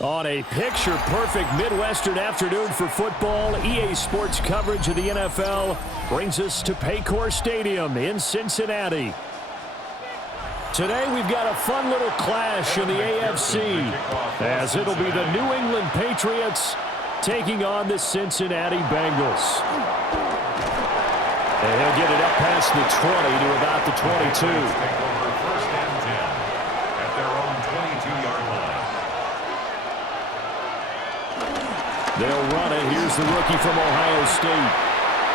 On a picture-perfect Midwestern afternoon for football, EA Sports coverage of the NFL brings us to Paycor Stadium in Cincinnati. Today we've got a fun little clash in the AFC, as it'll be the New England Patriots taking on the Cincinnati Bengals. And he'll get it up past the 20 to about the 22. They'll run it. Here's the rookie from Ohio State.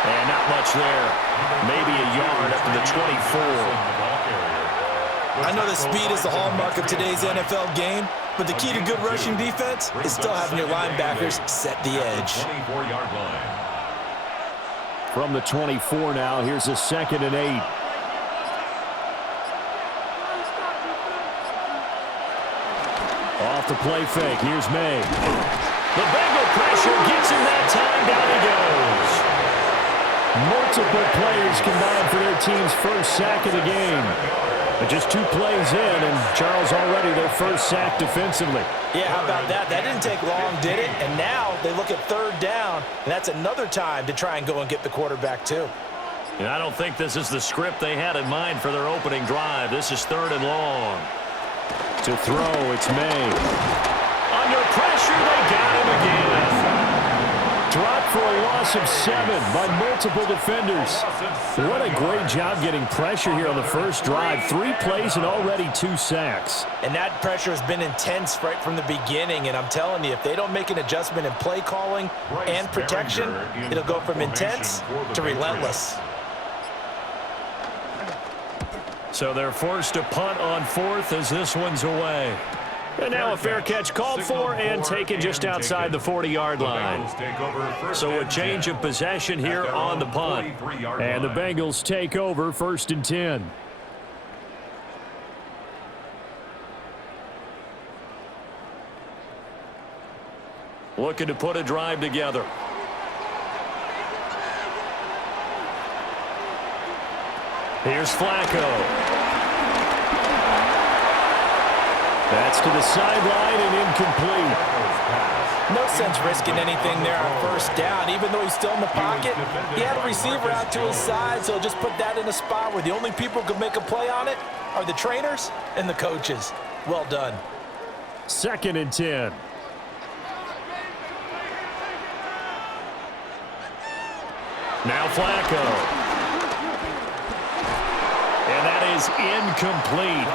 And not much there. Maybe a yard up to the 24. I know that speed is the hallmark of today's NFL game, but the key to good rushing defense is still having your linebackers set the edge. From the 24 now, here's a 2nd and 8. Off the play fake. Here's May. The Bengal pressure gets him that time. Down he goes. Multiple players combined for their team's first sack of the game. But just 2 plays in, and Charles already their first sack defensively. Yeah, how about that? That didn't take long, did it? And now they look at 3rd down, and that's another time to try and go and get the quarterback too. And I don't think this is the script they had in mind for their opening drive. This is 3rd and long. To throw, it's May. Under pressure, they got him again. Dropped for a loss of 7 by multiple defenders. What a great job getting pressure here on the first drive. 3 plays and already 2 sacks. And that pressure has been intense right from the beginning. And I'm telling you, if they don't make an adjustment in play calling and protection, it'll go from intense to relentless. So they're forced to punt on 4th as this one's away. And now a fair catch called for and taken just outside the 40-yard line. So a change of possession here on the punt. And the Bengals take over 1st and 10. Looking to put a drive together. Here's Flacco. That's to the sideline and incomplete. No sense risking anything there on 1st down. Even though he's still in the pocket, he had a receiver out to his side, so just put that in a spot where the only people who can make a play on it are the trainers and the coaches. Well done. 2nd and 10. Now Flacco. And that is incomplete.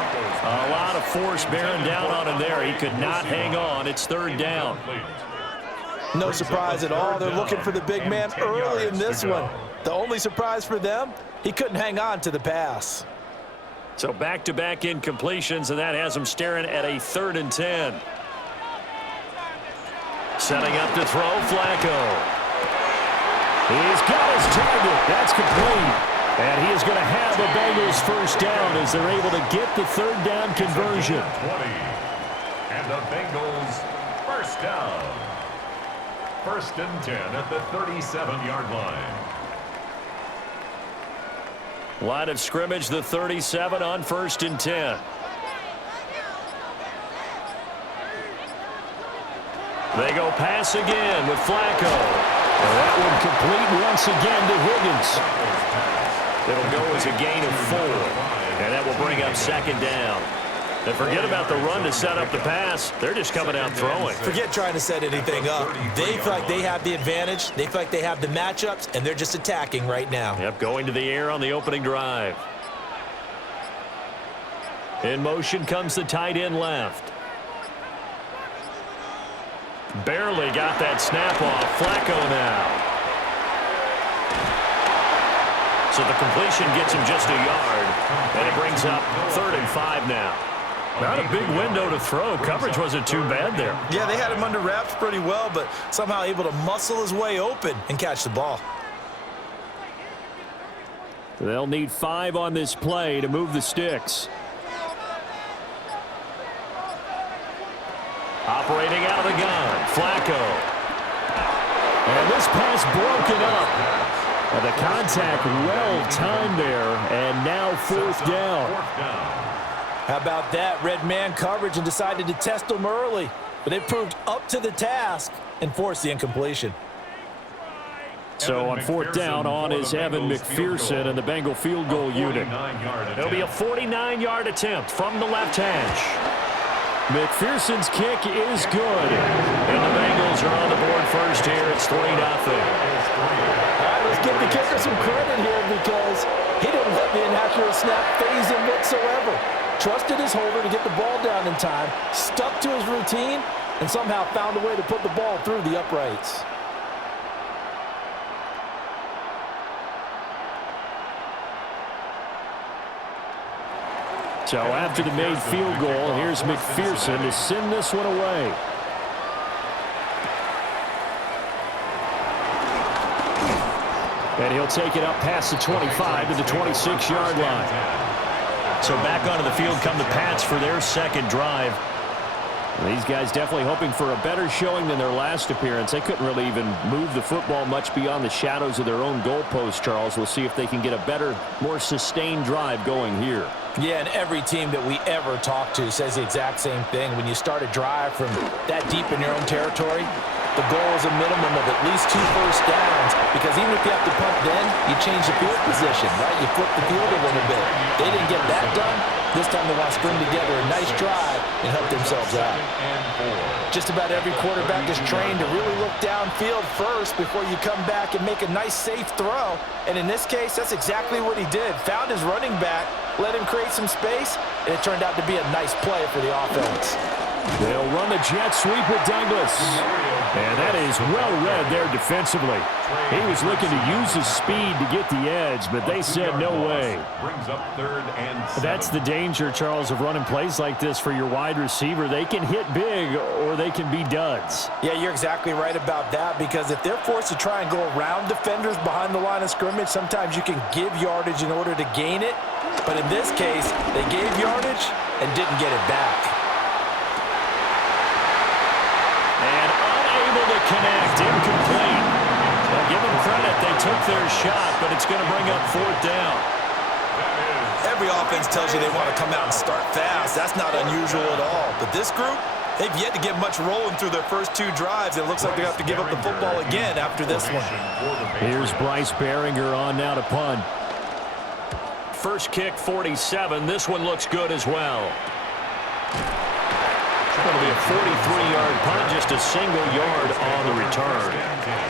A lot of force bearing down on him there. He could not hang on. It's 3rd down. No surprise at all. They're looking for the big man early in this one. The only surprise for them, he couldn't hang on to the pass. So back-to-back incompletions, and that has him staring at a 3rd and 10. Setting up to throw, Flacco. He's got his target. That's complete. And he is going to have the Bengals first down as they're able to get the 3rd down conversion. And the Bengals first down. 1st and 10 at the 37-yard line. Line of scrimmage, the 37 on 1st and 10. They go pass again with Flacco. And that one complete once again to Higgins. It'll go as a gain of 4, and that will bring up 2nd down. And forget about the run to set up the pass. They're just coming out throwing. Forget trying to set anything up. They feel like they have the advantage. They feel like they have the matchups, and they're just attacking right now. Yep, going to the air on the opening drive. In motion comes the tight end left. Barely got that snap off. Flacco now. So the completion gets him just a yard, and it brings up 3rd and 5 now. Not a big window to throw. Coverage wasn't too bad there. Yeah, they had him under wraps pretty well, but somehow able to muscle his way open and catch the ball. They'll need 5 on this play to move the sticks. Operating out of the gun, Flacco. And this pass broken up. And the contact well-timed there, and now 4th down. How about that? Red man coverage and decided to test him early. but they proved up to the task and forced the incompletion. So on fourth down, on is Evan McPherson and the Bengal field goal unit. It'll be a 49-yard attempt from the left hash. McPherson's kick is good. And the Bengals are on the board first here. It's 3-0. All right, let's give the kicker some credit here because he didn't let the inaccurate snap phase him whatsoever. Trusted his holder to get the ball down in time, stuck to his routine, and somehow found a way to put the ball through the uprights. So after the made field goal, here's McPherson to send this one away. And he'll take it up past the 25 to the 26-yard line. So back onto the field come the Pats for their second drive. These guys definitely hoping for a better showing than their last appearance. They couldn't really even move the football much beyond the shadows of their own goalpost, Charles. We'll see if they can get a better, more sustained drive going here. Yeah, and every team that we ever talk to says the exact same thing. When you start a drive from that deep in your own territory, the goal is a minimum of at least 2 first downs, because even if you have to punt then, you change the field position, right? You flip the field a little bit. They didn't get that done. This time they want to string together a nice drive and help themselves out. Just about every quarterback is trained to really look downfield first before you come back and make a nice, safe throw. And in this case, that's exactly what he did. Found his running back, let him create some space, and it turned out to be a nice play for the offense. They'll run the jet sweep with Douglas. And that is well read there defensively. He was looking to use his speed to get the edge, but they said no way. That's the danger, Charles, of running plays like this for your wide receiver. They can hit big or they can be duds. Yeah, you're exactly right about that, because if they're forced to try and go around defenders behind the line of scrimmage, sometimes you can give yardage in order to gain it. But in this case, they gave yardage and didn't get it back. To connect, incomplete. Well, give them credit. They took their shot, but it's going to bring up fourth down. Every offense tells you they want to come out and start fast. That's not unusual at all. But this group, they've yet to get much rolling through their first 2 drives. It looks like they have to give up the football again after this one. Here's Bryce Behringer on now to punt. First kick, 47. This one looks good as well. It'll be a 43-yard punt, just a single yard on the return.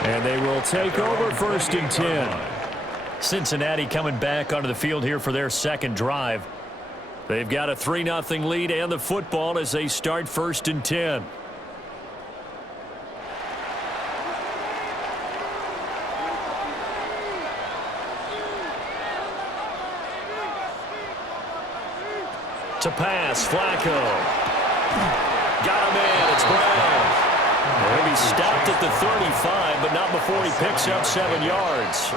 And they will take over first and 10. Cincinnati coming back onto the field here for their second drive. They've got a 3-0 lead and the football as they start first and 10. To pass, Flacco. Got him in. It's Brown. He'll be stopped at the 35, but not before he picks up 7 yards.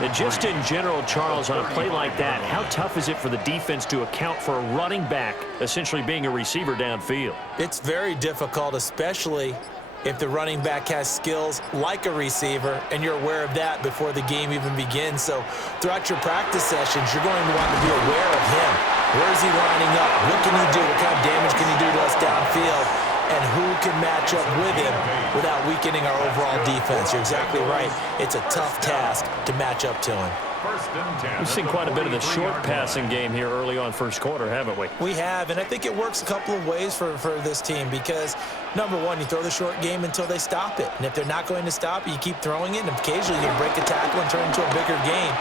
And just in general, Charles, on a play like that, how tough is it for the defense to account for a running back essentially being a receiver downfield? It's very difficult, especially if the running back has skills like a receiver, and you're aware of that before the game even begins. So throughout your practice sessions, you're going to want to be aware of him. Where is he lining up? What can he do? What kind of damage can he do to us downfield? And who can match up with him without weakening our overall defense? You're exactly right. It's a tough task to match up to him. We've seen quite a bit of the short passing game here early on first quarter, haven't we? We have, and I think it works a couple of ways for this team because, number one, you throw the short game until they stop it. And if they're not going to stop it, you keep throwing it, and occasionally you break a tackle and turn it into a bigger game.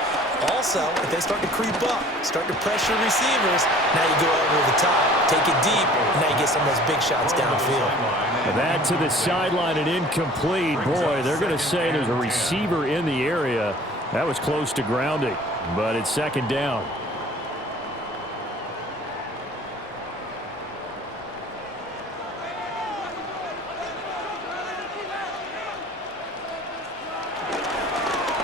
Also, if they start to creep up, start to pressure receivers, now you go over the top, take it deep, and now you get some of those big shots downfield. That to the sideline and incomplete. Boy, they're going to say there's a receiver in the area. That was close to grounding, but it's second down.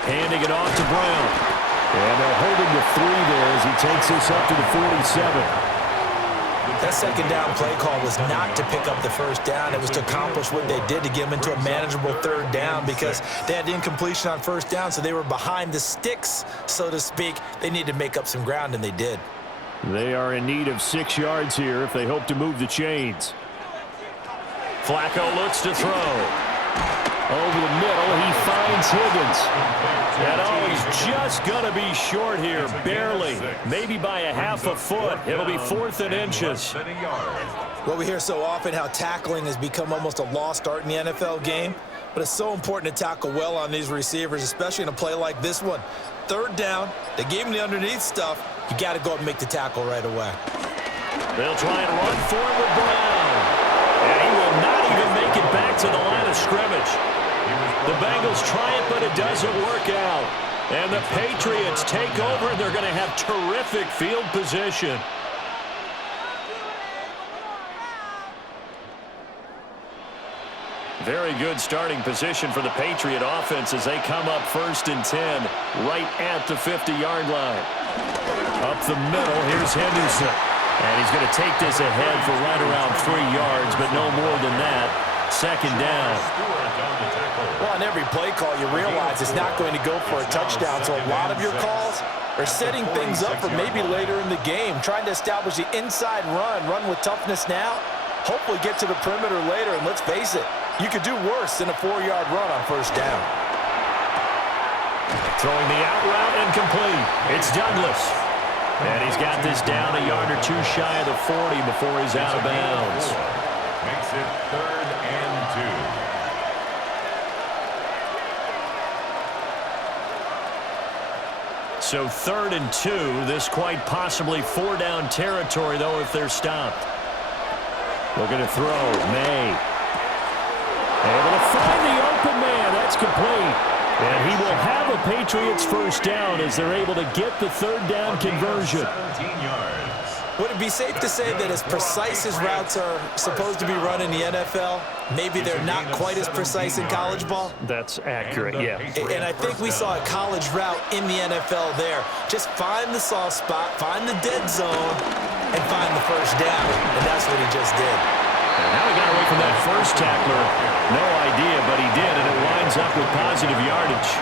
Handing it off to Brown. And they'll hold him to 3 there as he takes this up to the 47. That second down play call was not to pick up the first down. It was to accomplish what they did to get them into a manageable third down because they had incompletion on first down, so they were behind the sticks, so to speak. They needed to make up some ground, and they did. They are in need of 6 yards here if they hope to move the chains. Flacco looks to throw. Over the middle, he finds Higgins. And oh, he's just going to be short here, barely. Maybe by a half a foot. It'll be 4th and inches. Well, we hear so often how tackling has become almost a lost art in the NFL game. But it's so important to tackle well on these receivers, especially in a play like this one. 3rd down, they gave him the underneath stuff. You got to go up and make the tackle right away. They'll try and run for it with Brown. And he will not even make it back to the line of scrimmage. The Bengals try it, but it doesn't work out. And the Patriots take over, and they're going to have terrific field position. Very good starting position for the Patriot offense as they come up 1st and 10, right at the 50-yard line. Up the middle, here's Henderson. And he's going to take this ahead for right around 3 yards, but no more than that. 2nd down. Well, on every play call, you realize it's not going to go for a touchdown, so a lot of your calls are setting things up for maybe later in the game, trying to establish the inside run with toughness now, hopefully get to the perimeter later, and let's face it, you could do worse than a 4-yard run on 1st down. Throwing the out route incomplete. It's Douglas. And he's got this down a yard or 2 shy of the 40 before he's out of bounds. Makes it 3rd and 2. So 3rd and 2. This quite possibly 4-down territory, though, if they're stopped. Looking to throw. May. Able to find the open man. That's complete. And he will have a Patriots 1st down as they're able to get the 3rd down conversion. 17 yards. Would it be safe to say that as precise as routes are supposed to be run in the NFL, maybe they're not quite as precise in college ball? That's accurate, yeah. And I think we saw a college route in the NFL there. Just find the soft spot, find the dead zone, and find the 1st down. And that's what he just did. And now he got away from that first tackler. No idea, but he did, and it winds up with positive yardage.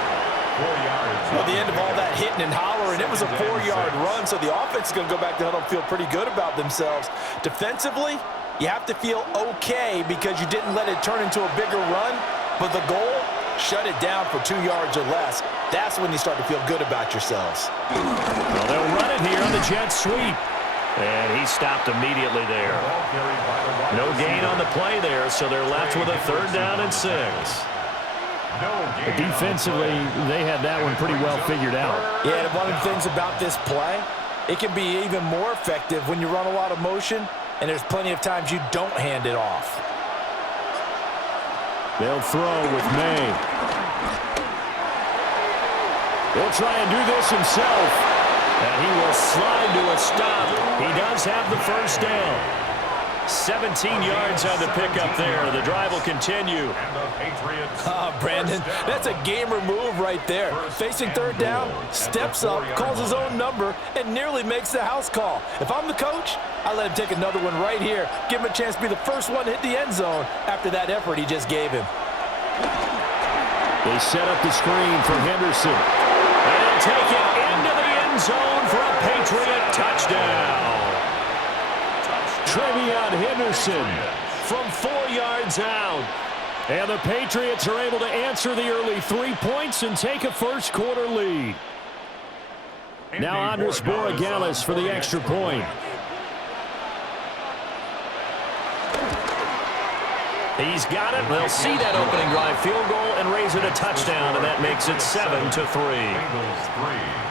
4 yards. Well, the end of all that hitting and hollering, it was a 4-yard run, so the offense is going to go back to huddle and feel pretty good about themselves. Defensively, you have to feel okay because you didn't let it turn into a bigger run, but the goal, shut it down for 2 yards or less. That's when you start to feel good about yourselves. Well, they'll run it here on the jet sweep. And he stopped immediately there. No gain on the play there, so they're left with a 3rd down and 6. Defensively, they had that one pretty well figured out. Yeah, and one of the things about this play, it can be even more effective when you run a lot of motion, and there's plenty of times you don't hand it off. They'll throw with May. He'll try and do this himself. And he will slide to a stop. He does have the 1st down. 17 yards on the pickup there. The drive will continue. Brandon, that's a gamer move right there. Facing 3rd down, steps up, calls his own number, and nearly makes the house call. If I'm the coach, I let him take another one right here. Give him a chance to be the first one to hit the end zone after that effort he just gave him. They set up the screen for Henderson. And he'll take it into the end zone for a Patriot touchdown. Trevion Henderson from 4 yards out. And the Patriots are able to answer the early 3 points and take a 1st quarter lead. Now Andres Borregales for the extra point. He's got it. They'll see that opening drive field goal and raise it a touchdown, and that makes it 7-3. Bengals 3.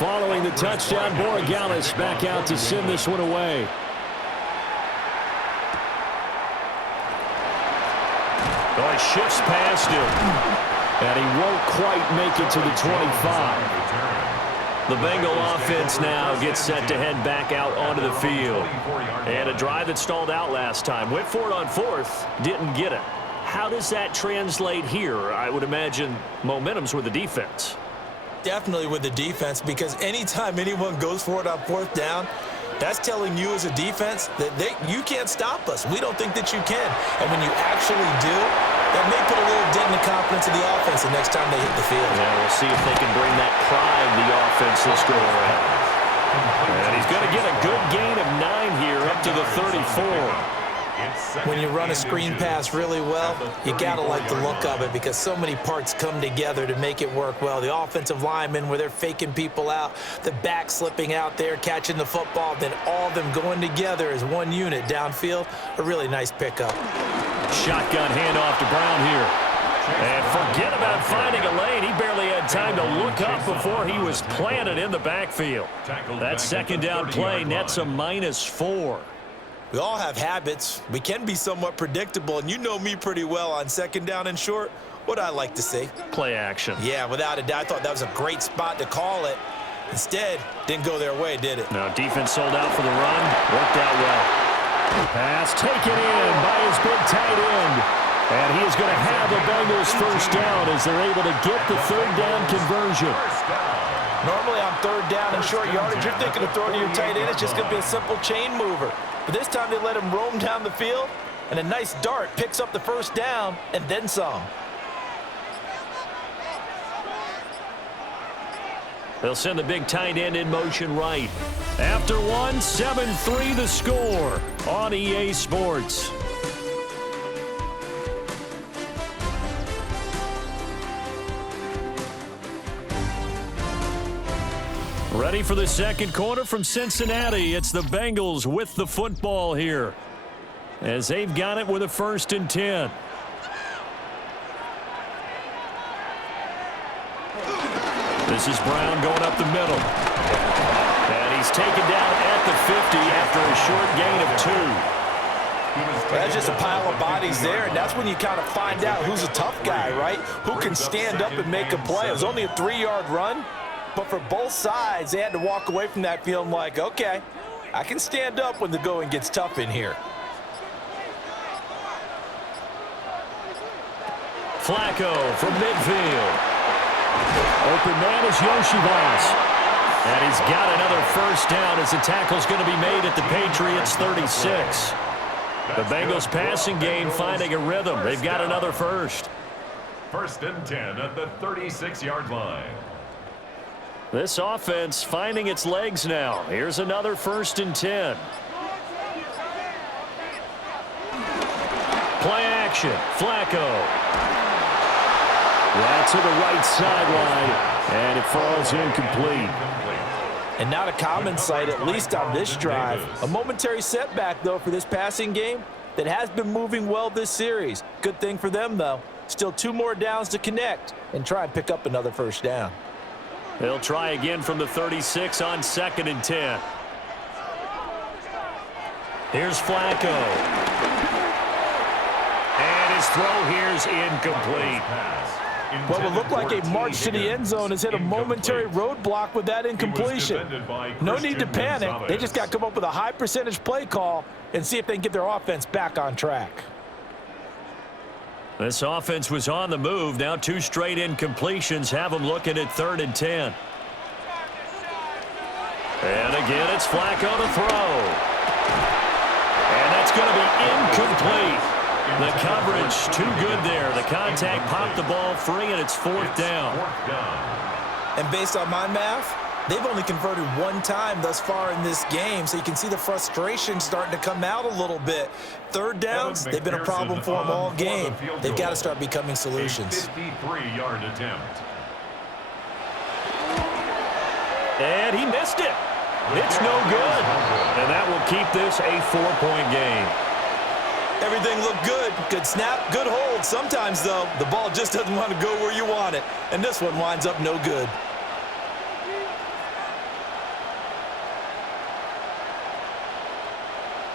Following the touchdown, Borregales back out to send this one away. Oh, he shifts past him. And he won't quite make it to the 25. The Bengal offense now gets set to head back out onto the field. And a drive that stalled out last time. Went for it on 4th, didn't get it. How does that translate here? I would imagine momentum's with the defense. Definitely with the defense, because anytime anyone goes for it on 4th down, That's telling you as a defense that you can't stop us. We don't think that you can. And when you actually do, that may put a little dent in the confidence of the offense the next time they hit the field. Yeah, we'll see if they can bring that pride to the offense this go around. And he's going to get a good gain of 9 here up to the 34. When you run a screen pass really well, you got to like the look of it because so many parts come together to make it work well. The offensive linemen where they're faking people out, the back slipping out there, catching the football, then all of them going together as one unit downfield. A really nice pickup. Shotgun handoff to Brown here. And forget about finding a lane. He barely had time to look up before he was planted in the backfield. That second down play nets a -4. We all have habits. We can be somewhat predictable, and you know me pretty well on second down and short. What I like to see. Play action. Yeah, without a doubt. I thought that was a great spot to call it. Instead, didn't go their way, did it? No, defense sold out for the run. Worked out well. Pass taken in by his big tight end. And he is going to have the Bengals first down as they're able to get the third down conversion. Normally on third down and short yardage, you're thinking of throwing to your tight end. It's just going to be a simple chain mover. But this time they let him roam down the field, and a nice dart picks up the first down and then some. They'll send the big tight end in motion right. After one, 7-3 the score on EA Sports. Ready for the second quarter from Cincinnati. It's the Bengals with the football here as they've got it with a 1st and 10. This is Brown going up the middle. And he's taken down at the 50 after a short gain of 2. That's just a pile of bodies there, and that's when you kind of find out who's a tough guy, right? Who can stand up and make a play. It was only a 3-yard run. But for both sides, they had to walk away from that feeling like, okay, I can stand up when the going gets tough in here. Flacco from midfield. Open man is Yoshivas. And he's got another first down as the tackle's going to be made at the Patriots 36. The Bengals passing game finding a rhythm. They've got another first. 1st and 10 at the 36-yard line. This offense finding its legs now. Here's another 1st and 10. Play action. Flacco. Right to the right sideline, and it falls incomplete. And not a common sight, at least on this drive. A momentary setback, though, for this passing game that has been moving well this series. Good thing for them, though. Still 2 more downs to connect and try and pick up another first down. They'll try again from the 36 on 2nd and 10. Here's Flacco. And his throw here's incomplete. What would look like a march to the end zone has hit a momentary roadblock with that incompletion. No need to panic. They just got to come up with a high percentage play call and see if they can get their offense back on track. This offense was on the move. Now 2 straight incompletions have them looking at 3rd and 10. And again, it's Flacco to throw. And that's going to be incomplete. The coverage too good there. The contact popped the ball free, and it's 4th down. And based on my math, they've only converted 1 time thus far in this game, so you can see the frustration starting to come out a little bit. 3rd downs, they've been a problem for them all game. They've got to start becoming solutions. 53-yard attempt. And he missed it. It's no good. And that will keep this a 4-point game. Everything looked good. Good snap, good hold. Sometimes, though, the ball just doesn't want to go where you want it. And this one winds up no good.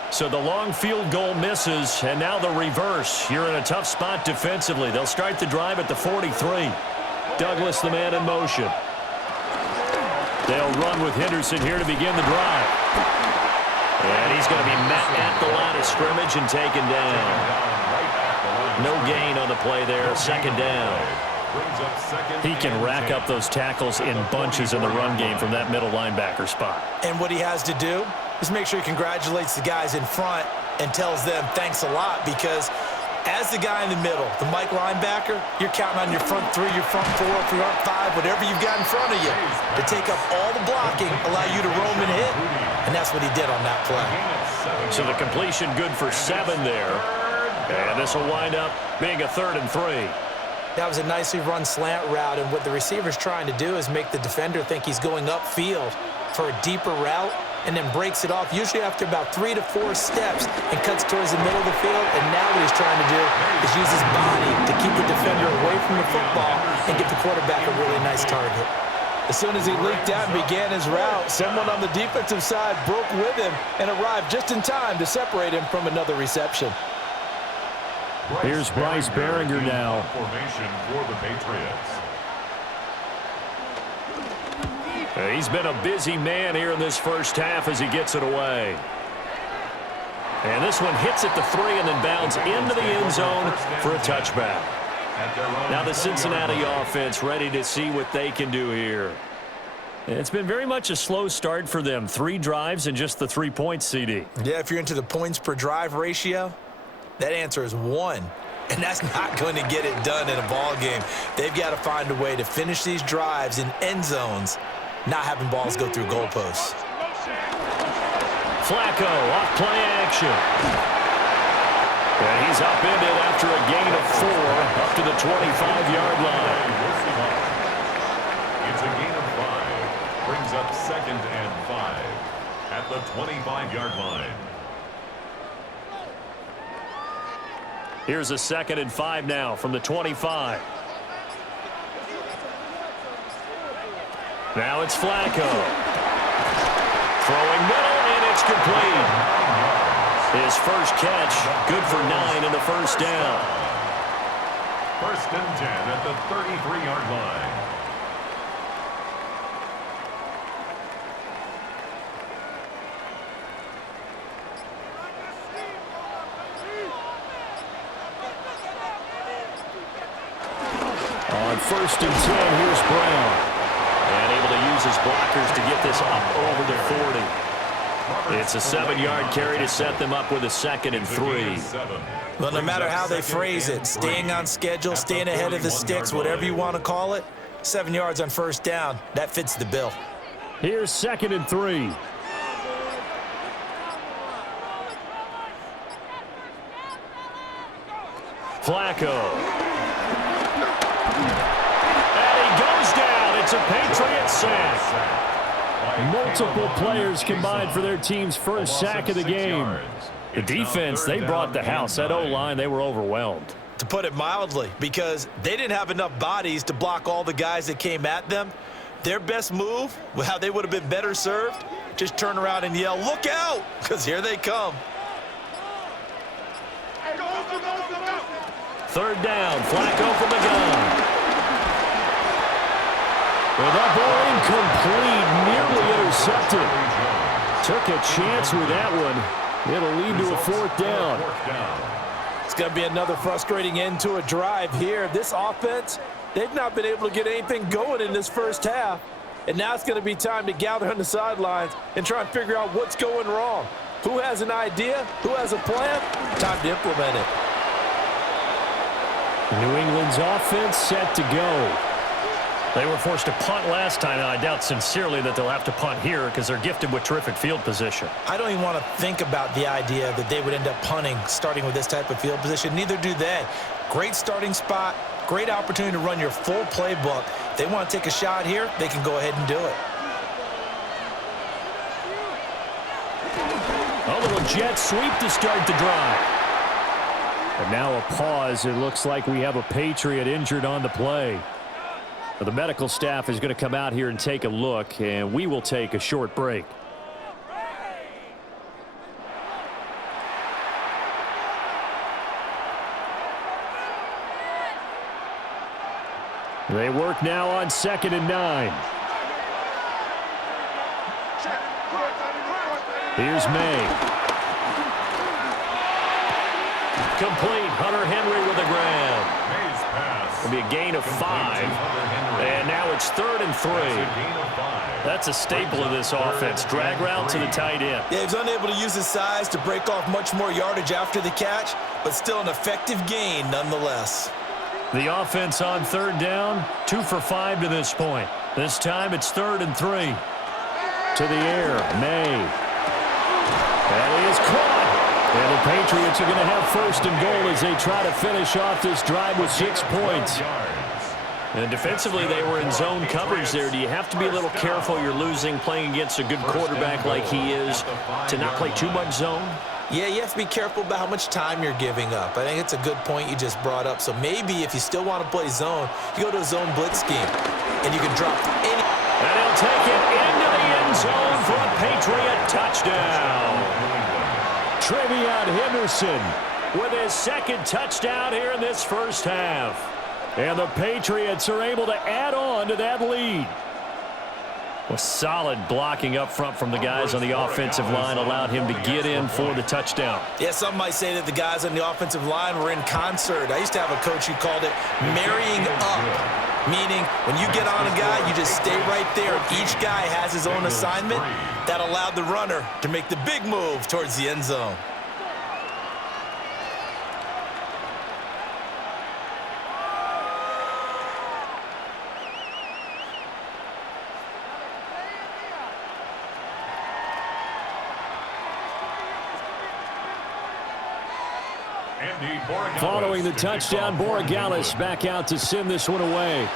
So the long field goal misses, and now the reverse. You're in a tough spot defensively. They'll start the drive at the 43. Douglas, the man in motion. They'll run with Henderson here to begin the drive. And he's going to be met at the line of scrimmage and taken down. No gain on the play there, 2nd down. He can rack up those tackles in bunches in the run game from that middle linebacker spot. And what he has to do, Just make sure he congratulates the guys in front and tells them thanks a lot, because as the guy in the middle, the Mike linebacker, you're counting on your front three, your front four, front five, whatever you've got in front of you to take up all the blocking, allow you to roam and hit, and that's what he did on that play. So the completion good for 7 there, and this will wind up being a 3rd and 3. That was a nicely run slant route, and what the receiver's trying to do is make the defender think he's going upfield for a deeper route, and then breaks it off, usually after about 3 to 4 steps, and cuts towards the middle of the field. And now what he's trying to do is use his body to keep the defender away from the football and get the quarterback a really nice target. As soon as he leaked out and began his route, someone on the defensive side broke with him and arrived just in time to separate him from another reception. Here's Bryce Baringer now. Formation for the Patriots. He's been a busy man here in this first half as he gets it away. And this one hits at the 3 and then bounds into the end zone for a touchback. Now the Cincinnati offense ready to see what they can do here. It's been very much a slow start for them. 3 drives and just the 3 points, CD. Yeah, if you're into the points per drive ratio, that answer is 1. And that's not going to get it done in a ball game. They've got to find a way to finish these drives in end zones, not having balls go through goalposts. Flacco off play action. And he's upended after a gain of 4 up to the 25-yard line. It's a gain of 5. Brings up 2nd and 5 at the 25-yard line. Here's a 2nd and 5 now from the 25. Now it's Flacco. Throwing middle, and it's complete. His first catch, good for 9 in the first down. 1st and 10 at the 33-yard line. On 1st and 10, here's Brown. And able to use his blockers to get this up over the 40. It's a 7-yard carry to set them up with a 2nd and 3. Well, no matter how they phrase it, staying on schedule, staying ahead of the sticks, whatever you want to call it, 7 yards on 1st down, that fits the bill. Here's 2nd and 3. Flacco. And he goes down. It's a Patriot sack. Multiple players combined for their team's first sack of the game. The defense, they brought the house. That O-line, they were overwhelmed. To put it mildly, because they didn't have enough bodies to block all the guys that came at them. Their best move, how they would have been better served, just turn around and yell, "Look out!" because here they come. 3rd down, Flacco from the gun. Well, that ball incomplete, nearly intercepted. Took a chance with that one. It'll lead to a 4th down. It's going to be another frustrating end to a drive here. This offense, they've not been able to get anything going in this first half. And now it's going to be time to gather on the sidelines and try and figure out what's going wrong. Who has an idea? Who has a plan? Time to implement it. New England's offense set to go. They were forced to punt last time, and I doubt sincerely that they'll have to punt here because they're gifted with terrific field position. I don't even want to think about the idea that they would end up punting starting with this type of field position. Neither do they. Great starting spot, great opportunity to run your full playbook. If they want to take a shot here, they can go ahead and do it. A little jet sweep to start the drive. And now a pause. It looks like we have a Patriot injured on the play. The medical staff is going to come out here and take a look, and we will take a short break. They work now on 2nd and 9. Here's May. Complete. Hunter Henry with a grab. May's pass It'll be a gain of 5. And now it's 3rd and 3. That's a staple of this offense. Drag route to the tight end. Yeah, he was unable to use his size to break off much more yardage after the catch, but still an effective gain nonetheless. The offense on 3rd down, 2 for 5 to this point. This time it's 3rd and 3. To the air, May. That is caught. And the Patriots are going to have 1st and goal as they try to finish off this drive with 6 points. And defensively, they were in zone coverage there. Do you have to be a little careful? You're losing playing against a good quarterback like he is to not play too much zone? Yeah, you have to be careful about how much time you're giving up. I think it's a good point you just brought up. So maybe if you still want to play zone, you go to a zone blitz scheme, and you can drop any. And he'll take it into the end zone for a Patriot touchdown. Trey Hendrickson with his 2nd touchdown here in this first half. And the Patriots are able to add on to that lead. Well, solid blocking up front from the guys on the offensive line allowed him to get in for the touchdown. Yeah, some might say that the guys on the offensive line were in concert. I used to have a coach who called it marrying up, meaning when you get on a guy, you just stay right there. Each guy has his own assignment. That allowed the runner to make the big move towards the end zone. Following the touchdown, Borregales back out to send this one away.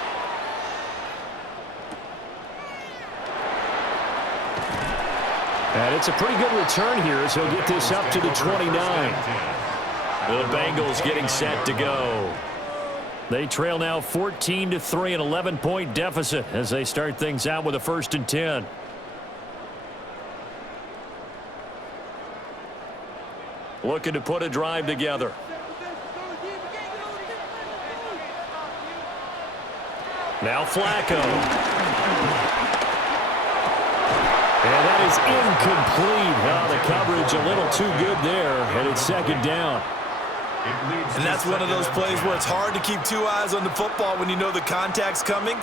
And it's a pretty good return here, so he'll get this up to the 29. The Bengals getting set to go. They trail now 14-3, an 11-point deficit as they start things out with a 1st and 10. Looking to put a drive together. Now Flacco. And that is incomplete. Oh, the coverage a little too good there, and it's 2nd down. And that's one of those plays where it's hard to keep 2 eyes on the football when you know the contact's coming,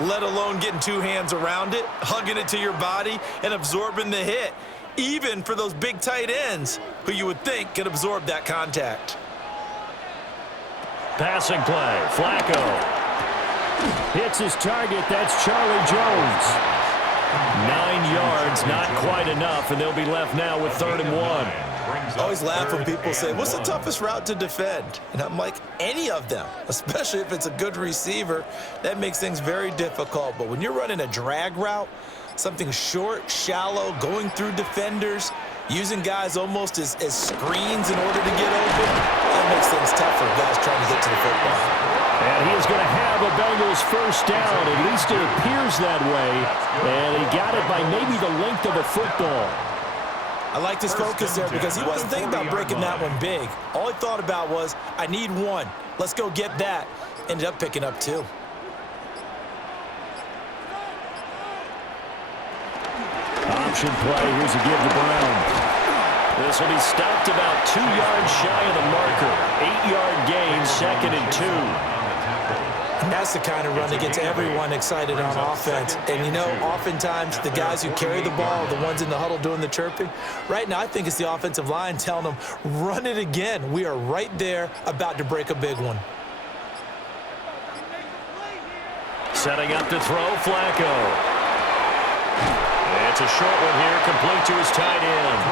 let alone getting 2 hands around it, hugging it to your body, and absorbing the hit, even for those big tight ends who you would think could absorb that contact. Passing play, Flacco. Hits his target, that's Charlie Jones. 9 yards, not quite enough, and they'll be left now with 3rd and 1. I always laugh when people say, what's the toughest route to defend? And I'm like, any of them, especially if it's a good receiver. That makes things very difficult. But when you're running a drag route, something short, shallow, going through defenders, using guys almost as screens in order to get open, that makes things tough for guys trying to get to the football. And he is going to have a Bengals 1st down. At least it appears that way. And he got it by maybe the length of a football. I liked his focus there because he wasn't thinking about breaking that one big. All he thought about was, I need 1. Let's go get that. Ended up picking up 2. Option play. Here's a give to Brown. This will be stopped about 2 yards shy of the marker. 8-yard gain, 2nd and 2. And that's the kind of run that gets everyone excited on offense. And, you know, oftentimes the guys who carry the ball are the ones in the huddle doing the chirping. Right now, I think it's the offensive line telling them, run it again. We are right there about to break a big one. Setting up to throw, Flacco. It's a short one here, complete to his tight end.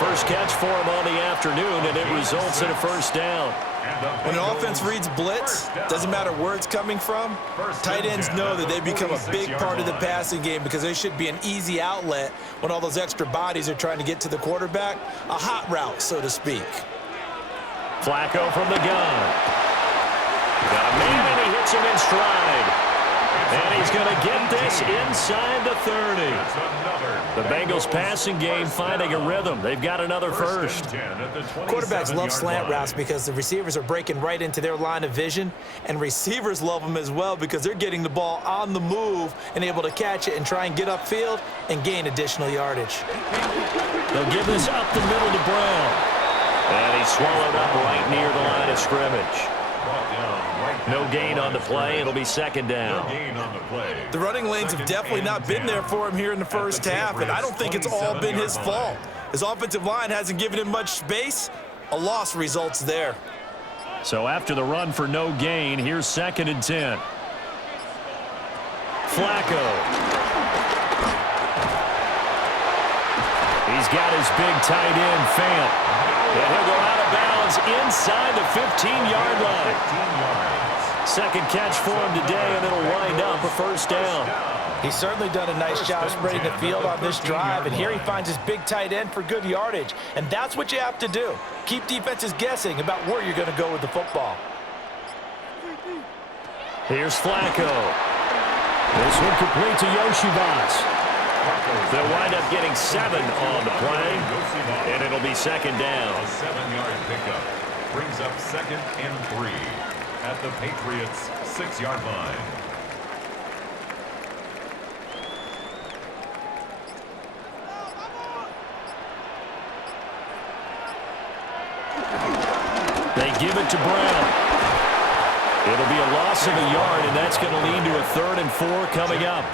First catch for him on the afternoon, and it results in a 1st down. When an offense reads blitz, doesn't matter where it's coming from, tight ends know that they become a big part of the passing game because they should be an easy outlet when all those extra bodies are trying to get to the quarterback. A hot route, so to speak. Flacco from the gun. Got a man, and he hits him in stride. And he's going to get this inside the 30. The Bengals passing game finding a rhythm. They've got another 1st. Quarterbacks love slant routes because the receivers are breaking right into their line of vision, and receivers love them as well because they're getting the ball on the move and able to catch it and try and get upfield and gain additional yardage. They'll give this up the middle to Brown. And he's swallowed up right near the line of scrimmage. No gain on the play. It'll be second down. The running lanes have definitely not been there for him here in the first half, and I don't think it's all been his fault. His offensive line hasn't given him much space. A loss results there. So after the run for no gain, here's 2nd and 10. Flacco. He's got his big tight end, Fant. And he'll go out of bounds inside the 15-yard line. Second catch for him today, and it'll wind up a first down. He's certainly done a nice job spreading the field on this drive, and here he finds his big tight end for good yardage. And that's what you have to do. Keep defenses guessing about where you're going to go with the football. Here's Flacco. This one complete to Yoshivas. They'll wind up getting 7 on the play, and it'll be second down. A 7-yard pickup brings up 2nd and 3 at the Patriots' 6-yard line. They give it to Brown. It'll be a loss of a yard, and that's going to lead to a 3rd and 4 coming up.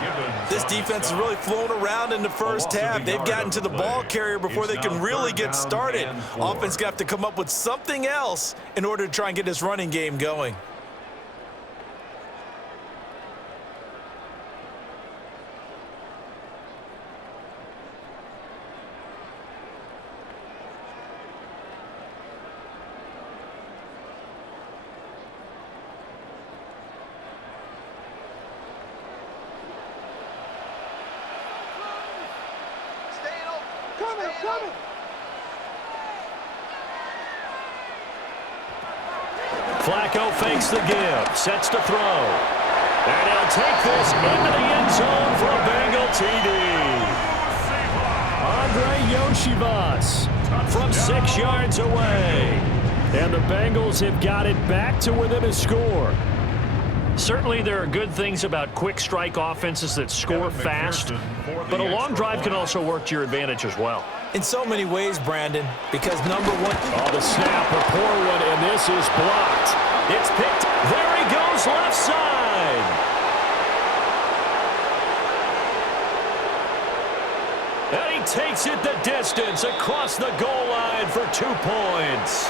This defense has really flown around in the first half. They've gotten to the ball carrier before they can really get started. Offense got to come up with something else in order to try and get this running game going. Flacco fakes the give, sets to throw. And he'll take this into the end zone for a Bengal TD. Andre Yoshivas From 6 yards away. And the Bengals have got it back to within a score. Certainly there are good things about quick strike offenses that score fast, but a long drive can also work to your advantage as well. In so many ways, Brandon, because number one... Oh, the snap, a poor one, and this is blocked. It's picked. There he goes, left side. And he takes it the distance across the goal line for 2 points.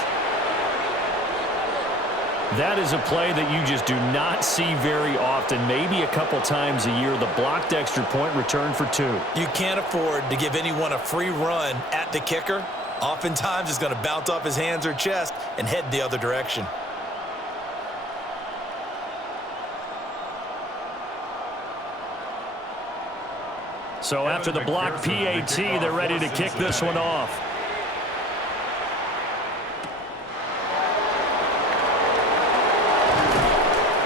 That is a play that you just do not see very often, maybe a couple times a year. The blocked extra point return for 2. You can't afford to give anyone a free run at the kicker. Oftentimes, it's going to bounce off his hands or chest and head the other direction. So after the block PAT, they're ready to kick this one off.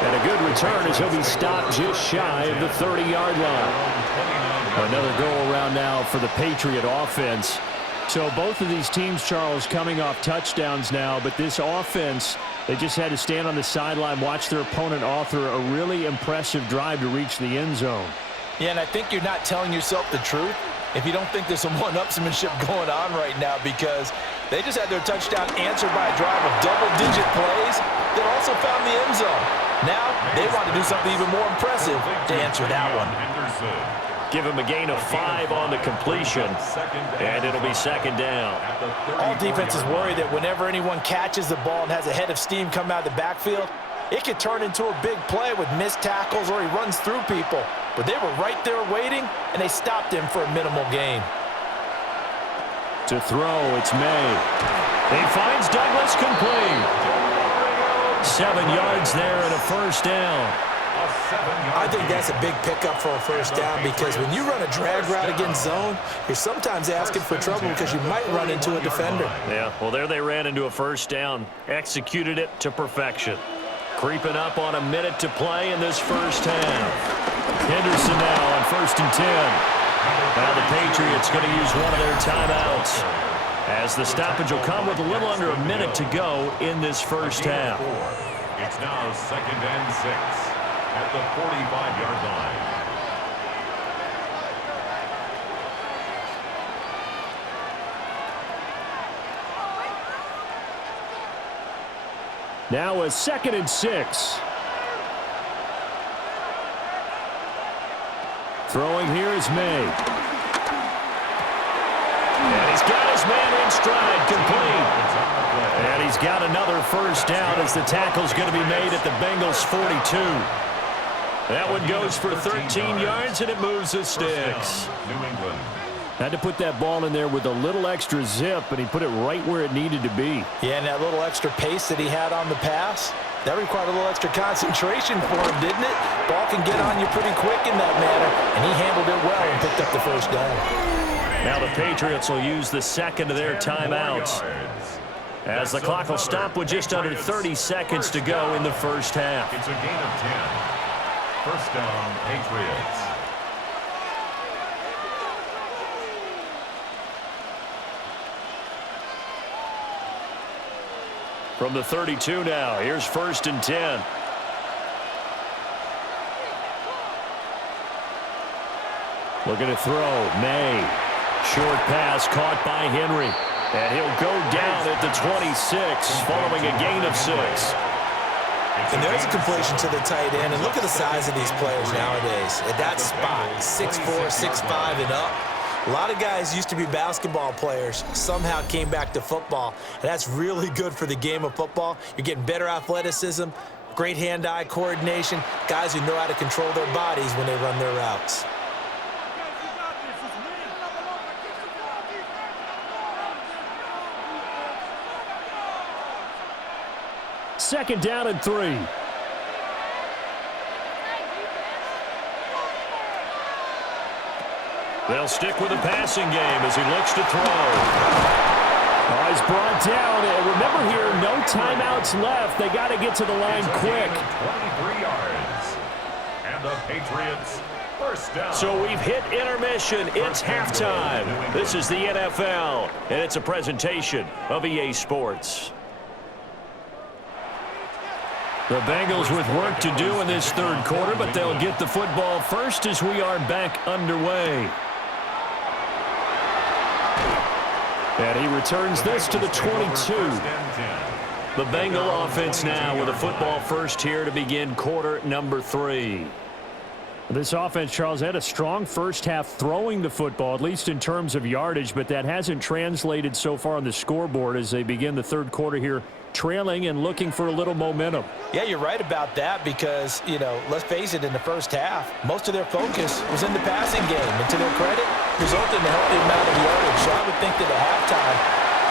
And a good return as he'll be stopped just shy of the 30-yard line. Another go-around now for the Patriot offense. So both of these teams, Charles, coming off touchdowns now, but this offense, they just had to stand on the sideline, watch their opponent author a really impressive drive to reach the end zone. Yeah, and I think you're not telling yourself the truth if you don't think there's some one-upsmanship going on right now, because they just had their touchdown answered by a drive of double-digit plays that also found the end zone. Now they want to do something even more impressive to answer that one. Give him a gain of 5 on the completion, and it'll be second down. All defenses worry that whenever anyone catches the ball and has a head of steam come out of the backfield, it could turn into a big play with missed tackles or he runs through people. But they were right there waiting, and they stopped him for a minimal gain. To throw, it's May. He finds Douglas complete. 7 yards there and a first down. I think that's a big pickup for a first down, because when you run a drag route against zone, you're sometimes asking for trouble because you might run into a defender. Yeah, well, there they ran into a first down, executed it to perfection. Creeping up on a minute to play in this first half. Henderson now on 1st and 10. Now the Patriots going to use one of their timeouts, as the stoppage will come with a little under a minute to go in this first half. It's now 2nd and 6 at the 45-yard line. Now a 2nd and 6. Throwing here is May. And he's got his man in stride, complete. And he's got another first down as the tackle's going to be made at the Bengals' 42. That one goes for 13 yards, and it moves the sticks. New England. Had to put that ball in there with a little extra zip, and he put it right where it needed to be. Yeah, and that little extra pace that he had on the pass, that required a little extra concentration for him, didn't it? Ball can get on you pretty quick in that manner, and he handled it well and picked up the first down. Now the Patriots will use the second of their timeouts, as the clock will stop with just under 30 seconds to go in the first half. It's a gain of 10. First down, Patriots. From the 32 now, here's 1st and 10. Looking to throw. May. Short pass caught by Henry. And he'll go down at the 26 following a gain of 6. And there's a completion to the tight end. And look at the size of these players nowadays. At that spot, 6'4", 6'5", and up. A lot of guys used to be basketball players, somehow came back to football. And that's really good for the game of football. You're getting better athleticism, great hand-eye coordination, guys who know how to control their bodies when they run their routes. Second down and 3. They'll stick with the passing game as he looks to throw. Oh, he's brought down. And remember here, no timeouts left. They got to get to the line quick. 23 yards. And the Patriots first down. So we've hit intermission. It's halftime. This is the NFL, and it's a presentation of EA Sports. The Bengals with work to do in this third quarter, but they'll get the football first as we are back underway. And he returns this to the 22. The Bengal offense now with a football first here to begin quarter number 3. This offense, Charles, had a strong first half throwing the football, at least in terms of yardage, but that hasn't translated so far on the scoreboard as they begin the third quarter here, trailing and looking for a little momentum. Yeah, you're right about that because, you know, let's face it, in the first half, most of their focus was in the passing game. And to their credit, resulted in a healthy amount of yardage. So I would think that at halftime,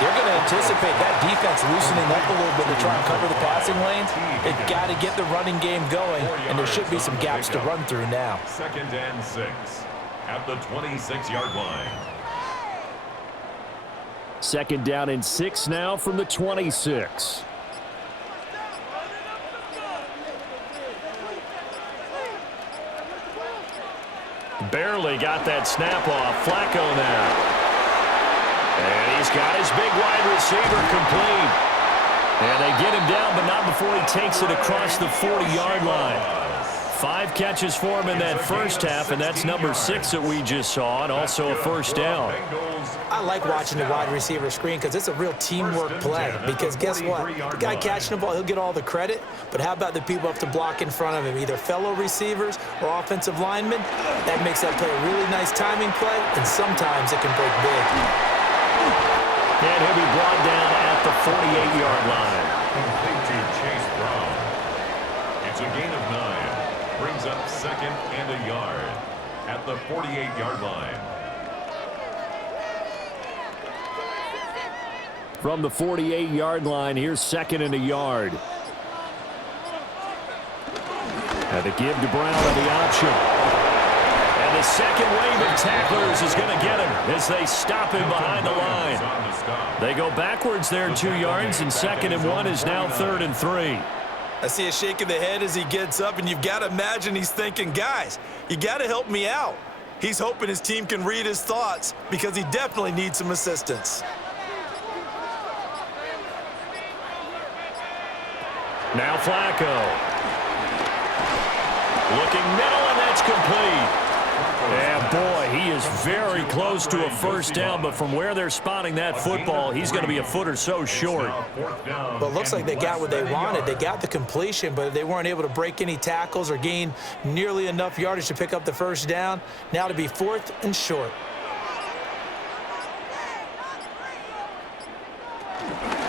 they're going to anticipate that defense loosening up a little bit to try and cover the passing lanes. They've got to get the running game going, and there should be some gaps to run through now. 2nd and 6 at the 26-yard line. 2nd down and 6 now from the 26. Barely got that snap off. Flacco now. And he's got his big wide receiver complete. And they get him down, but not before he takes it across the 40-yard line. 5 catches for him in that first half, and that's number 6 that we just saw, and also a first down. I like watching the wide receiver screen because it's a real teamwork play. Because guess what? The guy catching the ball, he'll get all the credit. But how about the people up to block in front of him, either fellow receivers or offensive linemen? That makes that play a really nice timing play, and sometimes it can break big. And he'll be brought down at the 48-yard line. Complete to Chase Brown. It's a gain of 9. Brings up 2nd and a yard at the 48-yard line. From the 48-yard line, here's 2nd and a yard. And the give to Brown on the option. And the second wave of tacklers is going to get him as they stop him behind the line. They go backwards there 2 yards, and 2nd and 1 is now 3rd and 3. I see a shake of the head as he gets up, and you've got to imagine he's thinking, guys, you got to help me out. He's hoping his team can read his thoughts because he definitely needs some assistance. Now Flacco. Looking middle, and that's complete. And boy, he is very close to a first down, but from where they're spotting that football, he's going to be a foot or so short. Well, it looks like they got what they wanted. They got the completion, but they weren't able to break any tackles or gain nearly enough yardage to pick up the first down. Now to be 4th and short.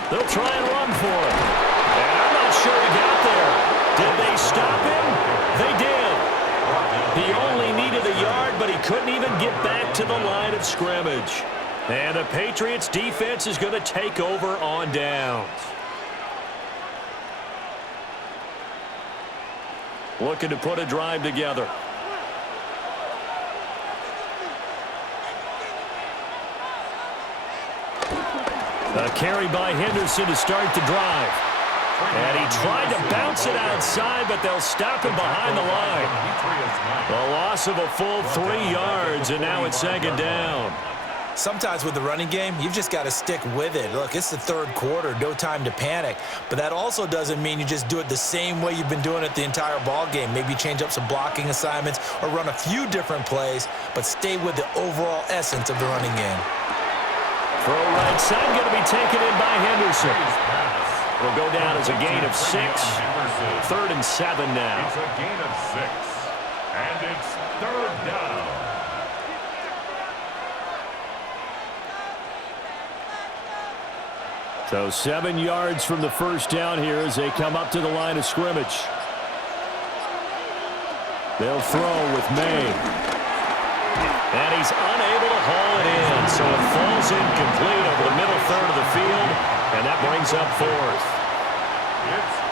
They'll try and run for it. And I'm not sure he got there. Did they stop him? They did. He only needed a yard, but he couldn't even get back to the line of scrimmage. And the Patriots defense is going to take over on downs. Looking to put a drive together. A carry by Henderson to start the drive. And he tried to bounce it outside, but they'll stop him behind the line. The loss of a full 3 yards, and now it's 2nd down. Sometimes with the running game, you've just got to stick with it. Look, it's the 3rd quarter, no time to panic. But that also doesn't mean you just do it the same way you've been doing it the entire ball game. Maybe change up some blocking assignments or run a few different plays, but stay with the overall essence of the running game. Throw right side, going to be taken in by Henderson. It'll go down as a gain of 6. 3rd and 7 now. It's a gain of 6. And it's 3rd down. So 7 yards from the first down here as they come up to the line of scrimmage. They'll throw with May. And he's unable to haul it in, so it falls incomplete over the middle third of the field, and that brings up 4th.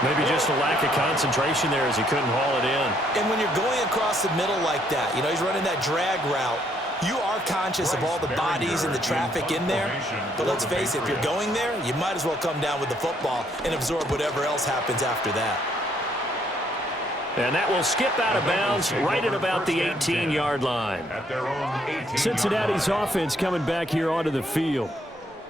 Maybe just a lack of concentration there as he couldn't haul it in. And when you're going across the middle like that, you know, he's running that drag route, you are conscious of all the bodies and the traffic in there. But let's face it, if you're going there, you might as well come down with the football and absorb whatever else happens after that. And that will skip out of bounds right at about the 18-yard line. Cincinnati's offense coming back here onto the field.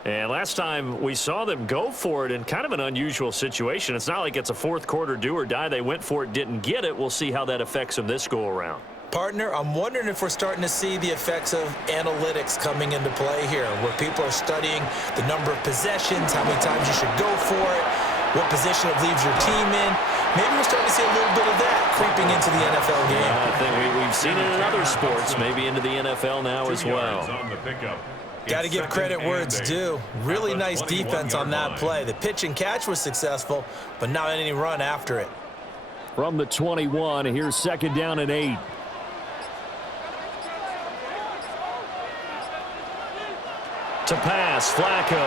And last time we saw them go for it in kind of an unusual situation. It's not like it's a 4th quarter do or die. They went for it, didn't get it. We'll see how that affects them this go-around. Partner, I'm wondering if we're starting to see the effects of analytics coming into play here, where people are studying the number of possessions, how many times you should go for it, what position it leaves your team in. Maybe we're starting to see a little bit of that creeping into the NFL game. I think we've seen it in other sports, maybe into the NFL now as well. Got to give credit where it's due. Really nice defense on that play. The pitch and catch was successful, but not any run after it. From the 21, here's 2nd down and 8. To pass, Flacco.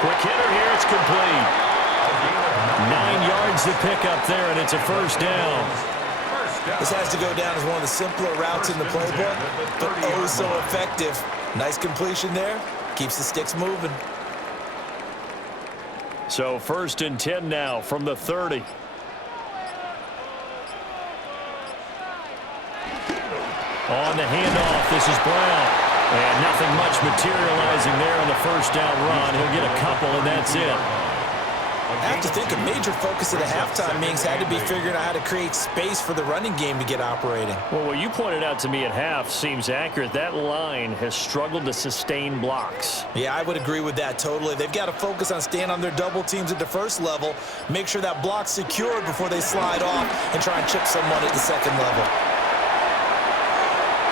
Quick hitter here, it's complete. 9 yards to pick up there, and it's a first down. This has to go down as one of the simpler routes in the playbook, but oh so effective. Nice completion there. Keeps the sticks moving. So 1st and 10 now from the 30. On the handoff, this is Brown. And nothing much materializing there on the first down run. He'll get a couple, and that's it. I have to think a major focus of the halftime meetings had to be figuring out how to create space for the running game to get operating. Well, what you pointed out to me at half seems accurate. That line has struggled to sustain blocks. Yeah, I would agree with that totally. They've got to focus on staying on their double teams at the first level, make sure that block's secured before they slide off and try and chip someone at the second level.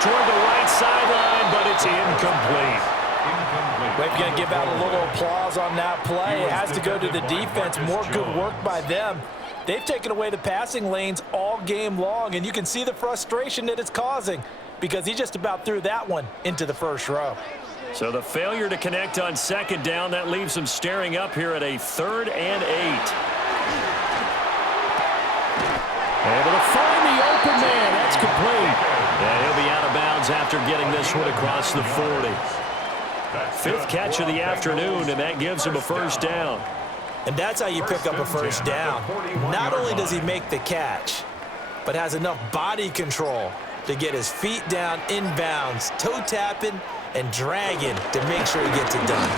Toward the right sideline, but it's incomplete. We're going to give out a little applause on that play. It has to go to the defense. More good work by them. They've taken away the passing lanes all game long, and you can see the frustration that it's causing because he just about threw that one into the first row. So the failure to connect on 2nd down, that leaves them staring up here at a 3rd and 8. Able to find the open man. That's complete. And he'll be out of bounds after getting this one across the 40. 5th catch of the afternoon, and that gives him a first down. And that's how you pick up a first down. Not only does he make the catch, but has enough body control to get his feet down inbounds, toe tapping and dragging to make sure he gets it done.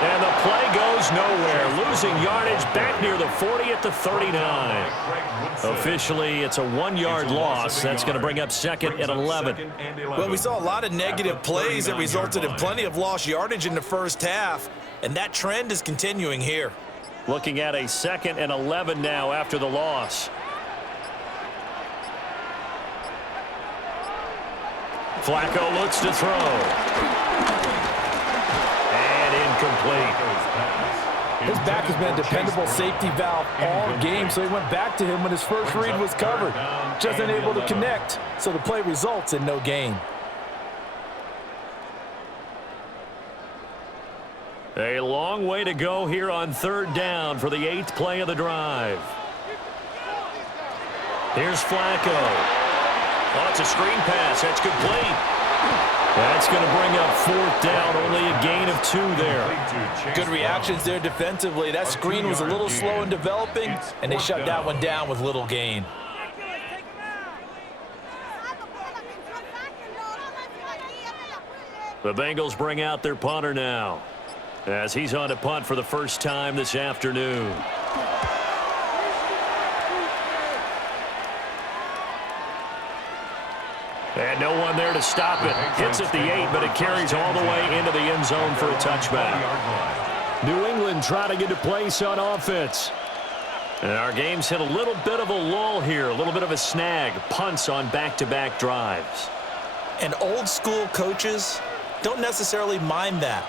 And the play goes nowhere. Losing yardage back near the 40 at the 39. Officially, it's a 1-yard loss. That's going to bring up 2nd and 11. Well, we saw a lot of negative plays that resulted in plenty of lost yardage in the first half, and that trend is continuing here. Looking at a 2nd and 11 now after the loss. Flacco looks to throw. And incomplete. His back has been a dependable safety valve all game, so he went back to him when his first read was covered. Just unable to connect, so the play results in no gain. A long way to go here on 3rd down for the 8th play of the drive. Here's Flacco. Oh, it's a screen pass. That's complete. That's going to bring up 4th down. Only a gain of 2 there. Good reactions there defensively. That screen was a little slow in developing, and they shut that one down with little gain. The Bengals bring out their punter now, as he's on to punt for the first time this afternoon. And no one there to stop it. Hits at the 8, but it carries all the way into the end zone for a touchback. New England trying to get a place on offense. And our game's hit a little bit of a lull here, a little bit of a snag. Punts on back-to-back drives. And old-school coaches don't necessarily mind that.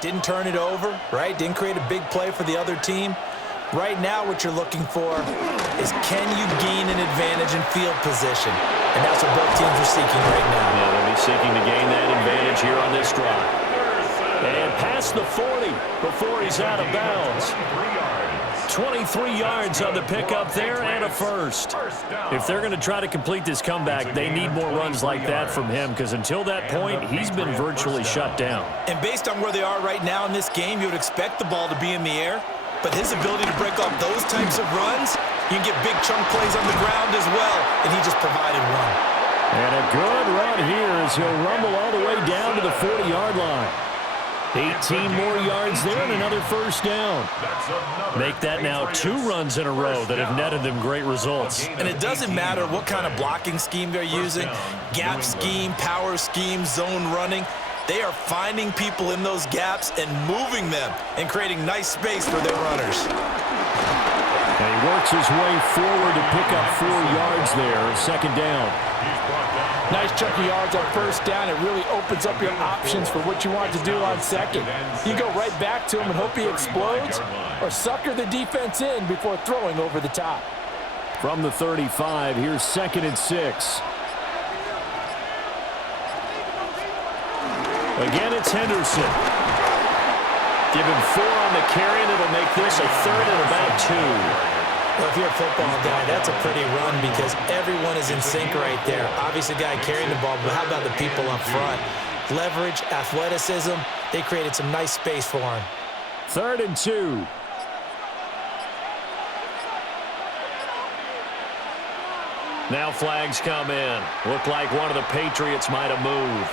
Didn't turn it over, right? Didn't create a big play for the other team. Right now, what you're looking for is, can you gain an advantage in field position? And that's what both teams are seeking right now. Yeah, they'll be seeking to gain that advantage here on this drive. And past the 40 before he's out of bounds. 23 yards on the pickup there and a first. If they're going to try to complete this comeback, they need more runs like that from him, because until that point, he's been virtually shut down. And based on where they are right now in this game, you would expect the ball to be in the air. But his ability to break off those types of runs, you can get big chunk plays on the ground as well, and he just provided one. And a good run here as he'll rumble all the way down to the 40-yard line. 18 more yards there and another first down. Make that now 2 runs in a row that have netted them great results. And it doesn't matter what kind of blocking scheme they're using, gap scheme, power scheme, zone running. They are finding people in those gaps and moving them and creating nice space for their runners. And he works his way forward to pick up 4 yards there, 2nd down. Nice chunk of yards on first down. It really opens up your options for what you want to do on second. You go right back to him and hope he explodes, or sucker the defense in before throwing over the top. From the 35, here's 2nd and 6. Again, it's Henderson. Give him 4 on the carry, and it'll make this a 3rd and about 2. Well, if you're a football guy, that's a pretty run because everyone is in sync right there. Obviously, the guy carrying the ball, but how about the people up front? Leverage, athleticism, they created some nice space for him. 3rd and 2. Now flags come in. Looked like one of the Patriots might have moved.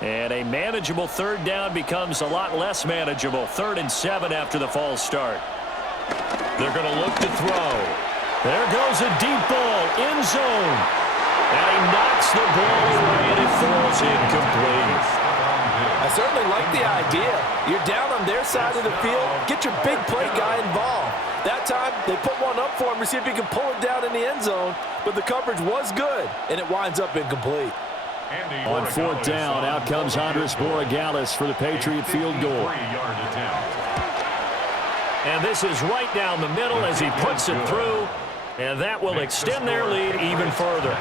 And a manageable 3rd down becomes a lot less manageable. 3rd and 7 after the false start. They're going to look to throw. There goes a deep ball, end zone. And he knocks the ball away and it falls incomplete. I certainly like the idea. You're down on their side of the field. Get your big play guy involved. That time, they put one up for him to see if he can pull it down in the end zone. But the coverage was good, and it winds up incomplete. On 4th down, out comes Andres Borregales for the Patriot field goal. And this is right down the middle as he puts it through, and that will extend their lead even further.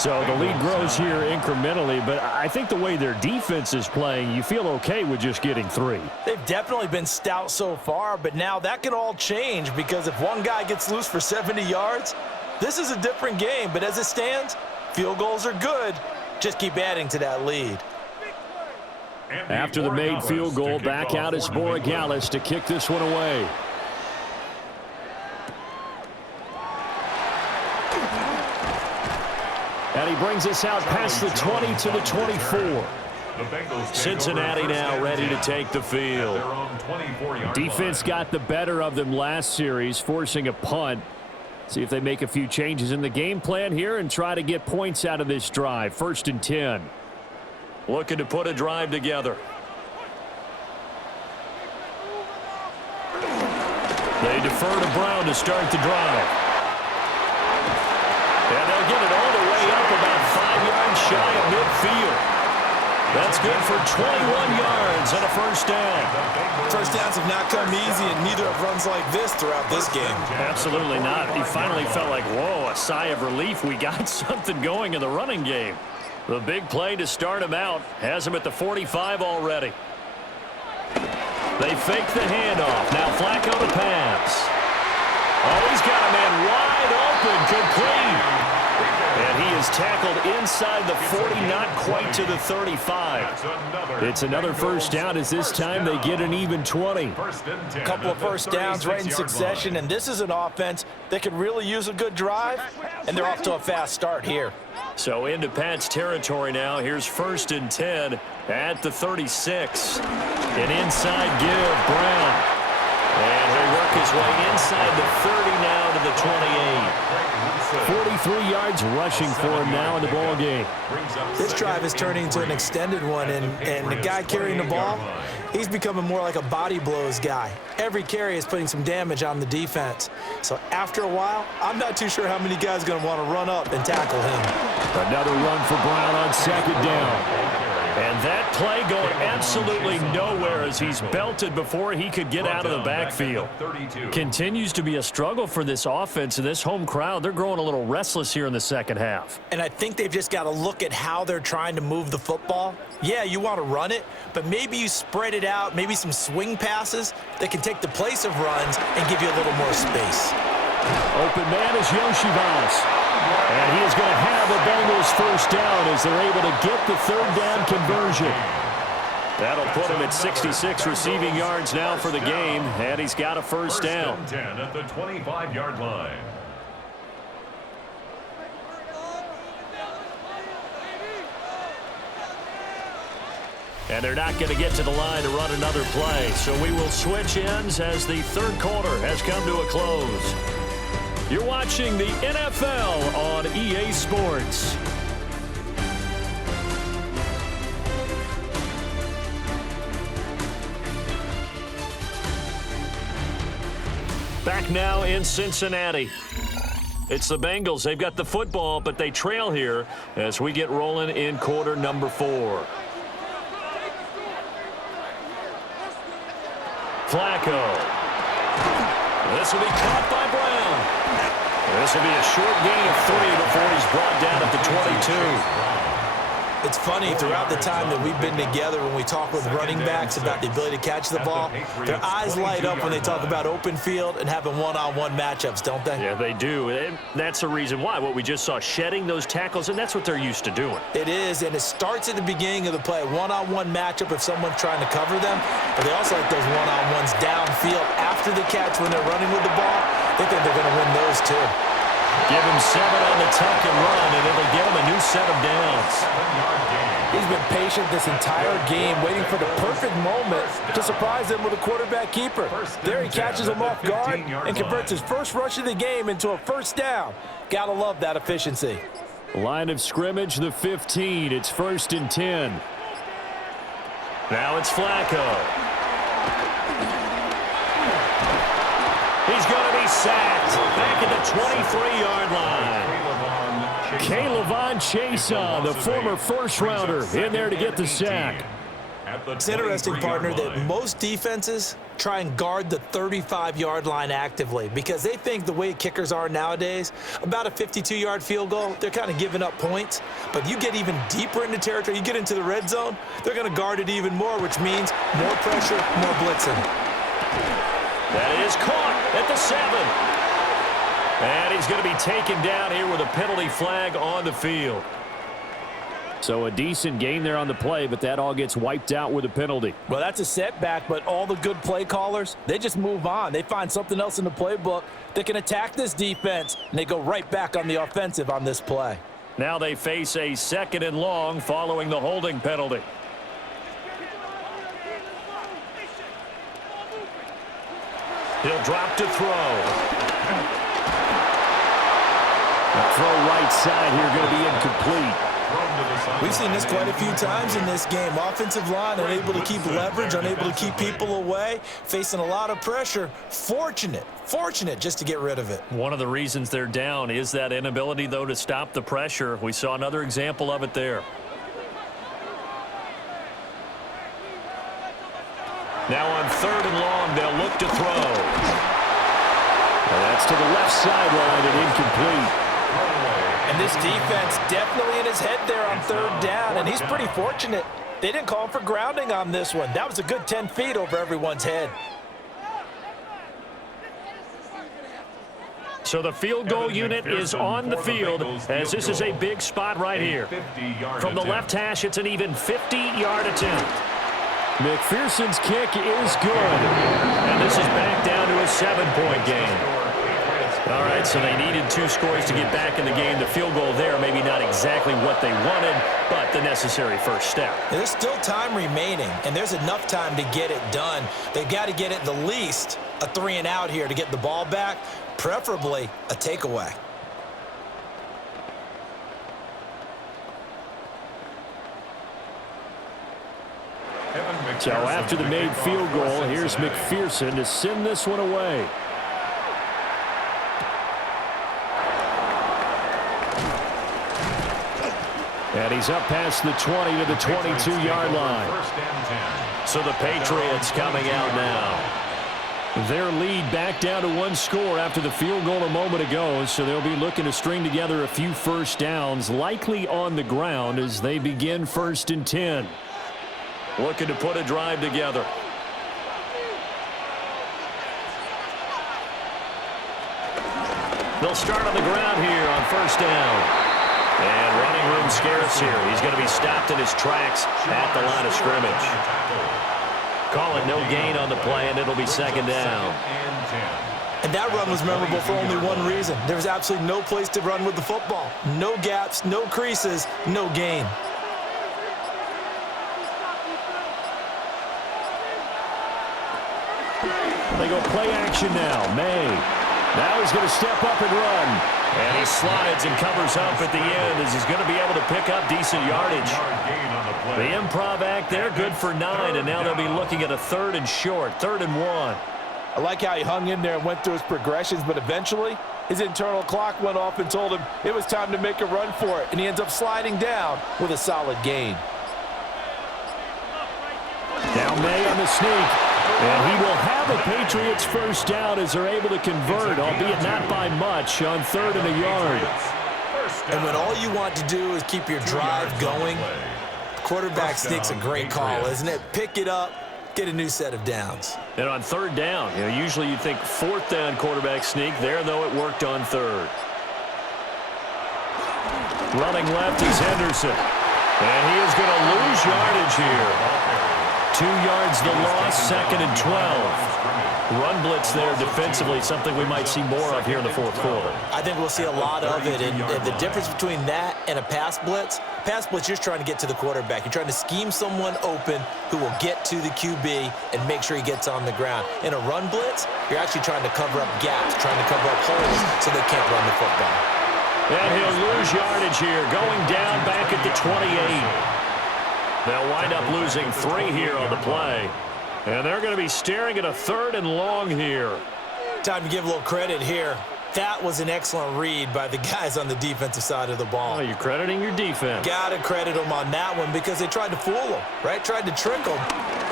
So the lead grows here incrementally, but I think the way their defense is playing, you feel okay with just getting 3. They've definitely been stout so far, but now that can all change because if one guy gets loose for 70 yards, this is a different game. But as it stands, field goals are good. Just keep adding to that lead. After the made field goal, back out is Borregales to kick this one away. And he brings us out past the 20 to the 24. Cincinnati now ready to take the field. Defense got the better of them last series, forcing a punt. See if they make a few changes in the game plan here and try to get points out of this drive. 1st and 10. Looking to put a drive together. They defer to Brown to start the drive. And they'll get it all the way up about 5 yards shy of midfield. That's good for 21 yards and a first down. First downs have not come easy, and neither have runs like this throughout this game. Absolutely not. He finally felt like, whoa, a sigh of relief. We got something going in the running game. The big play to start him out has him at the 45 already. They fake the handoff. Now Flacco to pass. Oh, he's got a man wide open, complete. And he is tackled inside the 40, not quite to the 35. It's another first down as this time they get an even 20. A couple of first downs right in succession, and this is an offense that could really use a good drive, and they're off to a fast start here. So into Pat's territory now. Here's 1st and 10 at the 36. An inside give, Brown. And he'll work his way inside the 30 now to the 28. 43 yards rushing for him now in the ball game. This drive is turning into an extended one, and the guy carrying the ball, he's becoming more like a body blows guy. Every carry is putting some damage on the defense. So after a while, I'm not too sure how many guys are going to want to run up and tackle him. Another run for Brown on 2nd down. And that play going absolutely nowhere as he's belted before he could get out of the backfield. Continues to be a struggle for this offense and this home crowd. They're growing a little restless here in the second half. And I think they've just got to look at how they're trying to move the football. Yeah, you want to run it, but maybe you spread it out, maybe some swing passes that can take the place of runs and give you a little more space. Open man is Yoshivas. And he is going to have a Bengals first down as they're able to get the 3rd down conversion. That'll put him at 66 receiving yards now for the game, and he's got a first down. 10 at the 25-yard line. And they're not going to get to the line to run another play, so we will switch ends as the 3rd quarter has come to a close. You're watching the NFL on EA Sports. Back now in Cincinnati. It's the Bengals. They've got the football, but they trail here as we get rolling in quarter number 4. Flacco. This will be caught by Brown. This will be a short gain of 3 before he's brought down at the 22. It's funny, throughout the time that we've been together, when we talk with running backs about the ability to catch the ball, their eyes light up when they talk about open field and having one-on-one matchups, don't they? Yeah, they do. And that's the reason why. What we just saw, shedding those tackles, and that's what they're used to doing. It is, and it starts at the beginning of the play. One-on-one matchup if someone's trying to cover them, but they also like those one-on-ones downfield after the catch when they're running with the ball. They think they're going to win those too. Give him 7 on the tuck and run, and it'll give him a new set of downs. He's been patient this entire game, waiting for the perfect moment to surprise him with a quarterback keeper. There he catches him off guard and converts his first rush of the game into a first down. Gotta love that efficiency. Line of scrimmage, the 15. It's 1st and 10. Now it's Flacco. He's going to be sacked back at the 23-yard line. K'Lavon Chaisson, the former first-rounder, in there to get the sack. It's interesting, partner, that most defenses try and guard the 35-yard line actively because they think the way kickers are nowadays, about a 52-yard field goal, they're kind of giving up points. But you get even deeper into territory, you get into the red zone, they're going to guard it even more, which means more pressure, more blitzing. That is caught at the 7. And he's going to be taken down here with a penalty flag on the field. So a decent gain there on the play, but that all gets wiped out with a penalty. Well, that's a setback, but all the good play callers, they just move on. They find something else in the playbook that can attack this defense, and they go right back on the offensive on this play. Now they face a 2nd and long following the holding penalty. He'll drop to throw. The throw right side here going to be incomplete. We've seen this quite a few times in this game. Offensive line unable to keep leverage, unable to keep people away, facing a lot of pressure. Fortunate just to get rid of it. One of the reasons they're down is that inability, though, to stop the pressure. We saw another example of it there. Now on 3rd and long, they'll look to throw. Well, that's to the left sideline and incomplete. And this defense definitely in his head there on 3rd down, and he's pretty fortunate. They didn't call for grounding on this one. That was a good 10 feet over everyone's head. So the field goal unit is on the field as this is a big spot right here. From the left hash, it's an even 50-yard attempt. McPherson's kick is good. And this is back down to a 7-point game. All right, so they needed 2 scores to get back in the game. The field goal there, maybe not exactly what they wanted, but the necessary first step. There's still time remaining, and there's enough time to get it done. They've got to get at the least a 3-and-out here to get the ball back, preferably a takeaway. So after the made field goal, here's McPherson to send this one away. And he's up past the 20 to the 22-yard line. So the Patriots coming out now. Their lead back down to 1 score after the field goal a moment ago, so they'll be looking to string together a few first downs, likely on the ground as they begin 1st and 10. Looking to put a drive together. They'll start on the ground here on 1st down. And running room scarce here. He's going to be stopped in his tracks at the line of scrimmage. Call it no gain on the play, and it'll be 2nd down. And that run was memorable for only one reason. There was absolutely no place to run with the football. No gaps, no creases, no gain. They go play action now. May. Now he's going to step up and run. And he slides and covers up at the end as he's going to be able to pick up decent yardage. The improv act there, good for 9, and now they'll be looking at a 3rd and short, 3rd and 1. I like how he hung in there and went through his progressions, but eventually his internal clock went off and told him it was time to make a run for it, and he ends up sliding down with a solid gain. Now May on the sneak. And he will have a Patriots first down as they're able to convert, albeit not by much, on 3rd and a yard. And when all you want to do is keep your drive going, quarterback sneak's a great call, isn't it? Pick it up, get a new set of downs. And on 3rd down, usually you'd think 4th down quarterback sneak. There, though, it worked on 3rd. Running left is Henderson. And he is going to lose yardage here. 2 yards the loss, 2nd and 12. Run blitz there defensively, something we might see more of here in the 4th quarter. I think we'll see a lot of it, and the difference between that and a pass blitz, you're just trying to get to the quarterback. You're trying to scheme someone open who will get to the QB and make sure he gets on the ground. In a run blitz, you're actually trying to cover up gaps, trying to cover up holes so they can't run the football. And he'll lose yardage here, going down back at the 28. They'll wind up losing 3 here on the play. And they're going to be staring at a 3rd and long here. Time to give a little credit here. That was an excellent read by the guys on the defensive side of the ball. Oh, you're crediting your defense. Got to credit them on that one because they tried to fool them, right? Tried to trick them.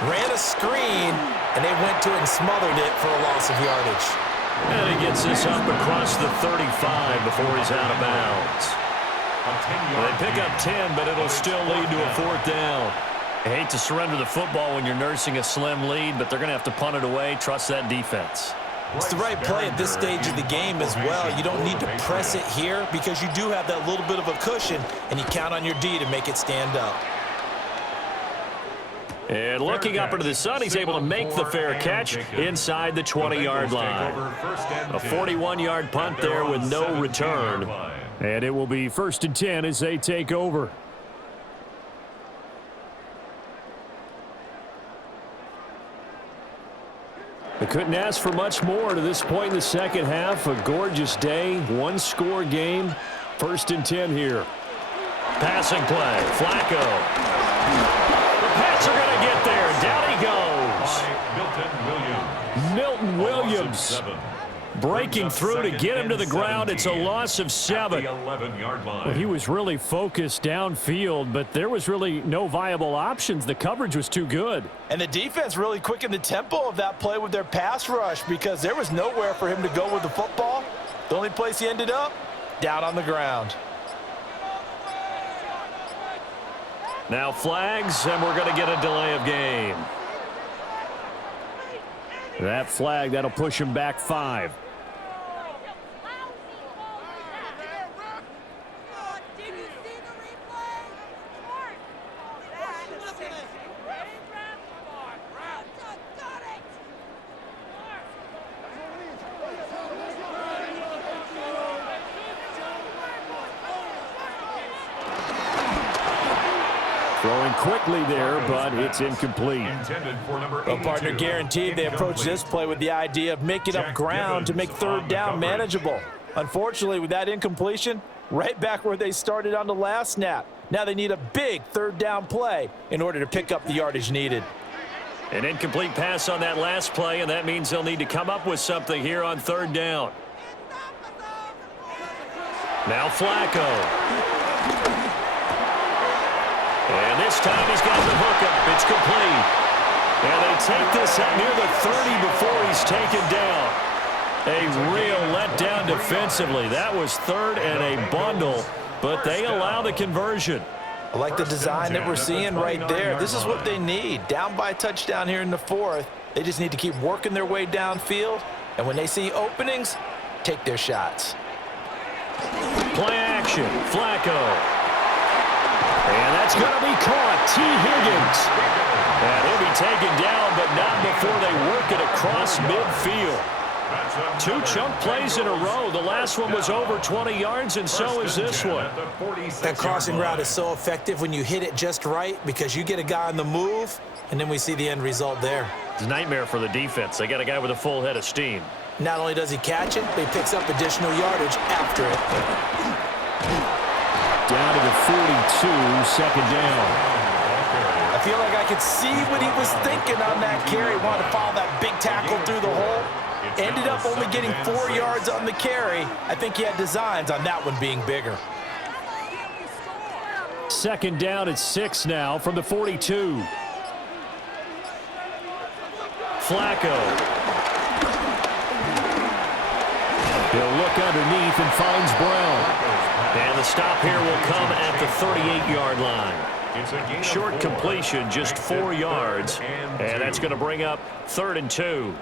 Ran a screen, and they went to it and smothered it for a loss of yardage. And he gets this up across the 35 before he's out of bounds. They pick up 10, but it'll still lead to a 4th down. I hate to surrender the football when you're nursing a slim lead, but they're going to have to punt it away. Trust that defense. It's the right play at this stage of the game as well. You don't need to press it here because you do have that little bit of a cushion, and you count on your D to make it stand up. And looking up into the sun, he's able to make the fair catch inside the 20-yard line. A 41-yard punt there with no return. And it will be 1st and 10 as they take over. They couldn't ask for much more to this point in the second half. A gorgeous day, one-score game. 1st and 10 here. Passing play, Flacco. The Pats are going to get there. Down he goes. Milton Williams breaking through to get him to the ground. It's a loss of 7. Well, he was really focused downfield, but there was really no viable options. The coverage was too good. And the defense really quickened the tempo of that play with their pass rush because there was nowhere for him to go with the football. The only place he ended up, down on the ground. Now flags, and we're going to get a delay of game. That flag, that'll push him back 5. Throwing quickly there, but it's incomplete. Well, partner, guaranteed they approach this play with the idea of making up ground to make 3rd down manageable. Unfortunately, with that incompletion, right back where they started on the last snap. Now they need a big 3rd down play in order to pick up the yardage needed. An incomplete pass on that last play, and that means they'll need to come up with something here on 3rd down. Now Flacco. And this time he's got the hookup. It's complete. And they take this out near the 30 before he's taken down. A real letdown defensively. That was 3rd and a bundle, but they allow the conversion. I like the design that we're seeing right there. This is what they need. Down by a touchdown here in the 4th. They just need to keep working their way downfield. And when they see openings, take their shots. Play action. Flacco. And that's going to be caught. Tee Higgins. And he'll be taken down, but not before they work it across midfield. 2 chunk plays in a row. The last one was over 20 yards, and so is this one. That crossing route is so effective when you hit it just right because you get a guy on the move, and then we see the end result there. It's a nightmare for the defense. They got a guy with a full head of steam. Not only does he catch it, but he picks up additional yardage after it. Down to the 42, 2nd down. I feel like I could see what he was thinking on that carry. Wanted to follow that big tackle through the hole. Ended up only getting 4 yards on the carry. I think he had designs on that one being bigger. 2nd down at 6 now from the 42. Flacco. He'll look underneath and finds Brown. And the stop here will come at the 38-yard line. Short completion, just 4 yards. And that's going to bring up 3rd and 2.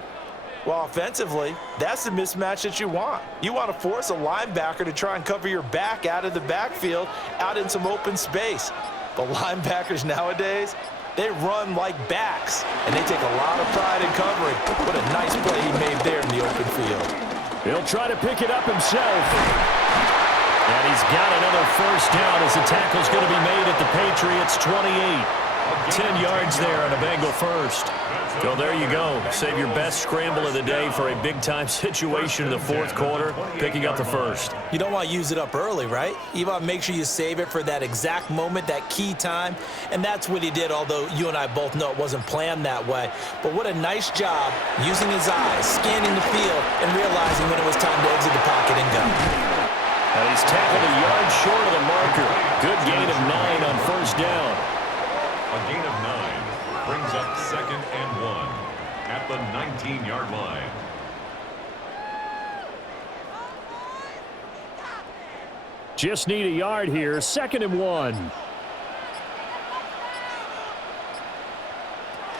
Well, offensively, that's the mismatch that you want. You want to force a linebacker to try and cover your back out of the backfield, out in some open space. But linebackers nowadays, they run like backs, and they take a lot of pride in covering. What a nice play he made there in the open field. He'll try to pick it up himself. And he's got another 1st down as the tackle's going to be made at the Patriots' 28. 10 yards there on a Bengal first. So there you go. Save your best scramble of the day for a big-time situation in the 4th quarter, picking up the 1st. You don't want to use it up early, right? You want to make sure you save it for that exact moment, that key time. And that's what he did, although you and I both know it wasn't planned that way. But what a nice job using his eyes, scanning the field, and realizing when it was time to exit the pocket and go. And he's tackled a yard short of the marker. Good gain of 9 on 1st down. A gain of 9 brings up 2nd and 1 at the 19-yard line. Just need a yard here. 2nd and 1.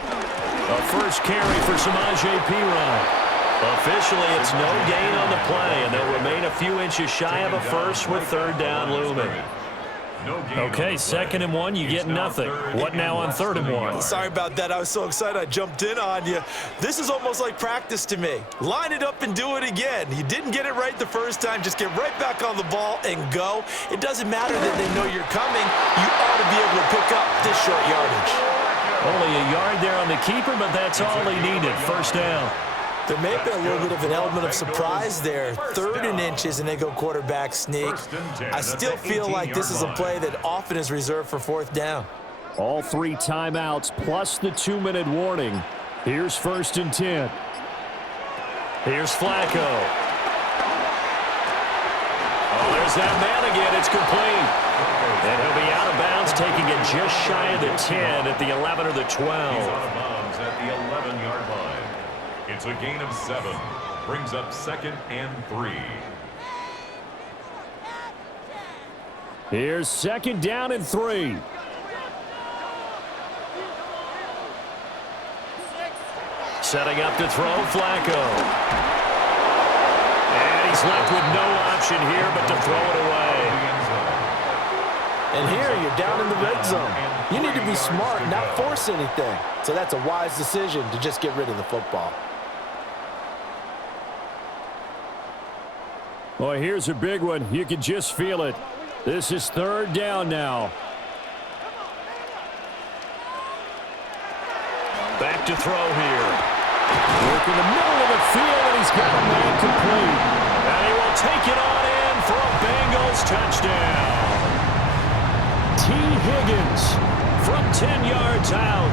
A first carry for Samaje Perine. Officially, it's no gain on the play, and they'll remain a few inches shy of a first with 3rd down looming. Okay, 2nd and 1, you get nothing. What now on 3rd and 1? Sorry about that. I was so excited I jumped in on you. This is almost like practice to me. Line it up and do it again. You didn't get it right the first time. Just get right back on the ball and go. It doesn't matter that they know you're coming. You ought to be able to pick up this short yardage. Only a yard there on the keeper, but that's all he needed. 1st down. There may have been a little bit of an element of surprise there. 3rd and inches, and they go quarterback sneak. I still feel like this is a play that often is reserved for 4th down. All 3 timeouts plus the 2-minute warning. Here's 1st and 10. Here's Flacco. Oh, there's that man again. It's complete. And he'll be out of bounds, taking it just shy of the 10 at the 11 or the 12. He's out of bounds at the 11-yard line. It's a gain of 7. Brings up 2nd and 3. Here's 2nd down and 3. Setting up to throw, Flacco. And he's left with no option here but to throw it away. And here you're down in the red zone. You need to be smart and not force anything. So that's a wise decision to just get rid of the football. Boy, here's a big one. You can just feel it. This is 3rd down now. Back to throw here. Work in the middle of the field, and he's got a man complete. And he will take it on in for a Bengals touchdown. Tee Higgins from 10 yards out.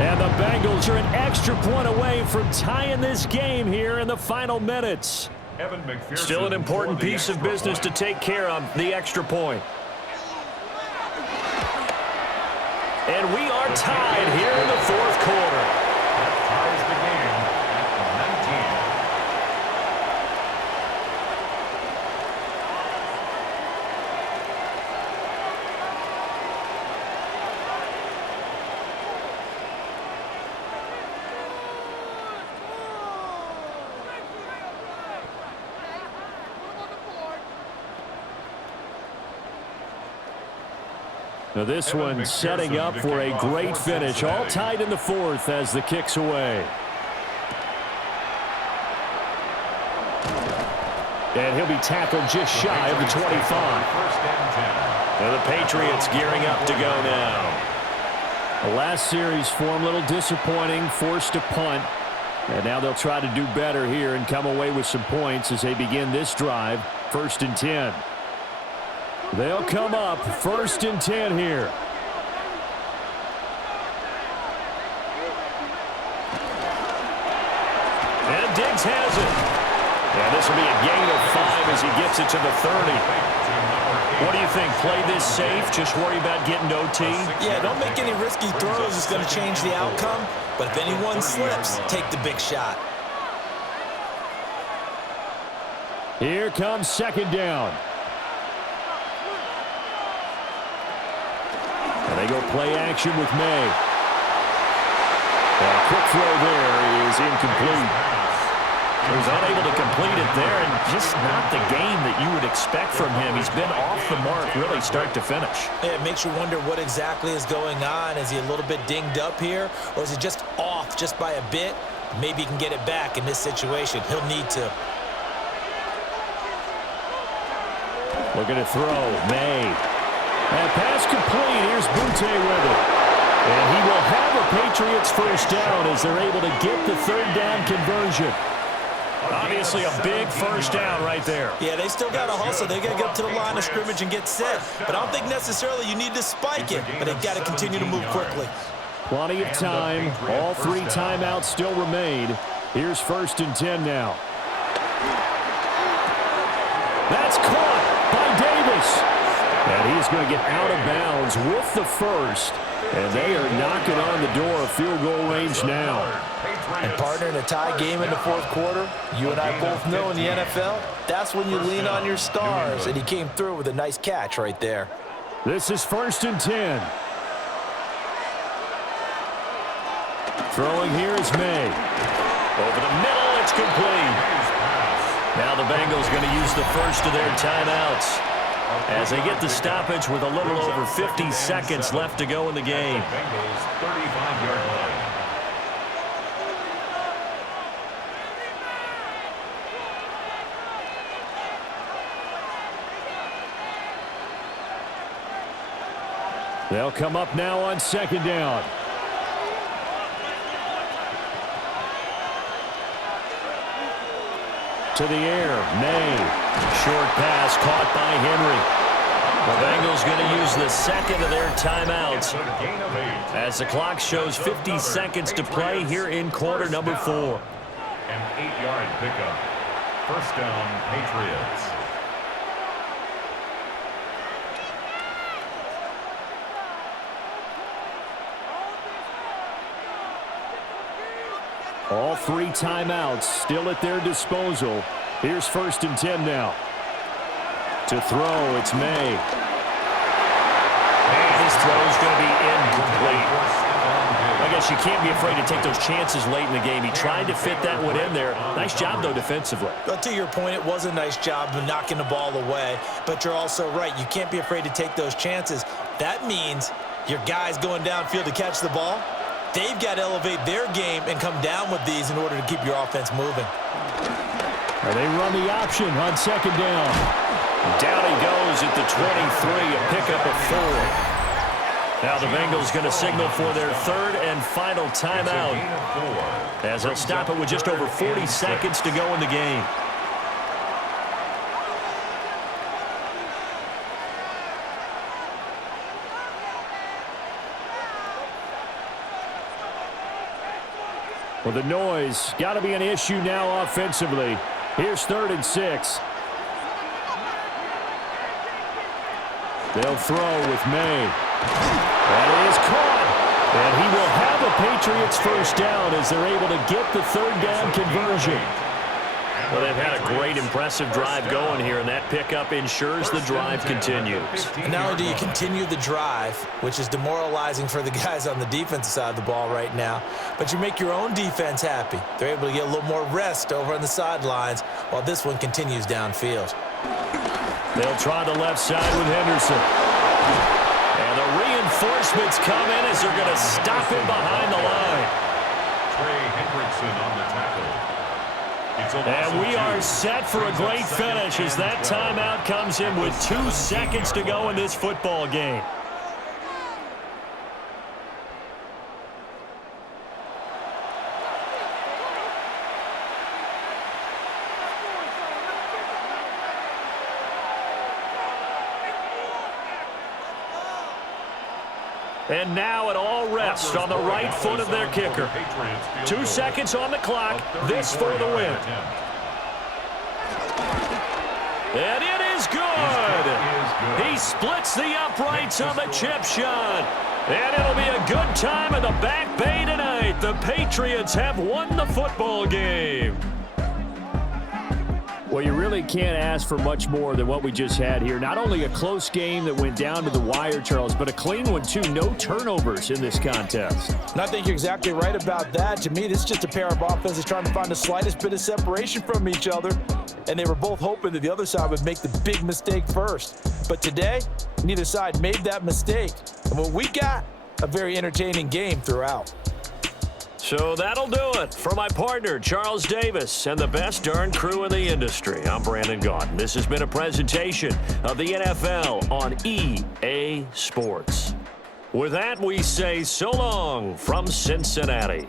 And the Bengals are an extra point away from tying this game here in the final minutes. Still an important piece of business to take care of, the extra point. And we are tied here in the 4th quarter. That ties the game at 19. Now this one setting up for a great finish. All tied in the 4th as the kick's away. And he'll be tackled just shy of the 25. And the Patriots gearing up to go now. The last series for him, a little disappointing, forced a punt. And now they'll try to do better here and come away with some points as they begin this drive. 1st and 10. They'll come up 1st and 10 here. And Diggs has it. Yeah, this will be a gain of 5 as he gets it to the 30. What do you think? Play this safe? Just worry about getting to OT? Yeah, don't make any risky throws. It's going to change the outcome. But if anyone slips, take the big shot. Here comes 2nd down. And they go play action with May. A quick throw there is incomplete. He was unable to complete it there, and just not the game that you would expect from him. He's been off the mark really start to finish. Yeah, it makes you wonder what exactly is going on. Is he a little bit dinged up here, or is he just off just by a bit? Maybe he can get it back in this situation. He'll need to. Looking to throw. May. And pass complete. Here's Butte with it. And he will have a Patriots 1st down as they're able to get the 3rd down conversion. Obviously a big 1st down right there. Yeah, they still got to hustle. They got to get up to the line of scrimmage and get set. But I don't think necessarily you need to spike it, but they've got to continue to move quickly. Plenty of time. All 3 timeouts still remain. Here's 1st and 10 now. That's caught by Davis. And he's going to get out of bounds with the 1st. And they are knocking on the door of field goal range now. And partner, in a tie game in the 4th quarter, you and I both know in the NFL, that's when you lean on your stars. And he came through with a nice catch right there. This is 1st and 10. Throwing here is May. Over the middle, it's complete. Now the Bengals going to use the 1st of their timeouts. as they get the stoppage with a little over 50 seconds left to go in the game. Bengals 35-yard line. They'll come up now on second down. To the air, May. Short pass caught by Henry. The Bengals going to use the second of their timeouts as the clock shows 50 seconds to play here in quarter number 4. An 8-yard pickup. First down, Patriots. All 3 timeouts still at their disposal. Here's 1st and 10 now. To throw, it's May. His throw is going to be incomplete. I guess you can't be afraid to take those chances late in the game. He tried to fit that one in there. Nice job, though, defensively. But to your point, it was a nice job of knocking the ball away. But you're also right. You can't be afraid to take those chances. That means your guys going downfield to catch the ball, they've got to elevate their game and come down with these in order to keep your offense moving. And they run the option on second down. Down he goes at the 23, a pickup of 4. Now the Bengals going to signal for their 3rd and final timeout as they'll stop it with just over 40 seconds to go in the game. Well, the noise got to be an issue now offensively. Here's 3rd and 6. They'll throw with May. That is caught. And he will have a Patriots first down as they're able to get the 3rd down conversion. Well, they've had a great, impressive drive going here, and that pickup ensures the drive continues. And not only do you continue the drive, which is demoralizing for the guys on the defensive side of the ball right now, but you make your own defense happy. They're able to get a little more rest over on the sidelines while this one continues downfield. They'll try the left side with Henderson. And the reinforcements come in as they're going to stop him behind the line. Trey Hendrickson on the tackle. And we are set for a great finish as that timeout comes in with 2 seconds to go in this football game. And now it all rests on the right foot of their kicker. 2 seconds on the clock. This for the win. And it is good. He splits the uprights on the chip shot. And it'll be a good time in the back bay tonight. The Patriots have won the football game. Well, you really can't ask for much more than what we just had here. Not only a close game that went down to the wire, Charles, but a clean one, too. No turnovers in this contest. And I think you're exactly right about that. To me, this is just a pair of offenses trying to find the slightest bit of separation from each other. And they were both hoping that the other side would make the big mistake first. But today, neither side made that mistake. And what we got, a very entertaining game throughout. So that'll do it for my partner, Charles Davis, and the best darn crew in the industry. I'm Brandon Gaudin. This has been a presentation of the NFL on EA Sports. With that, we say so long from Cincinnati.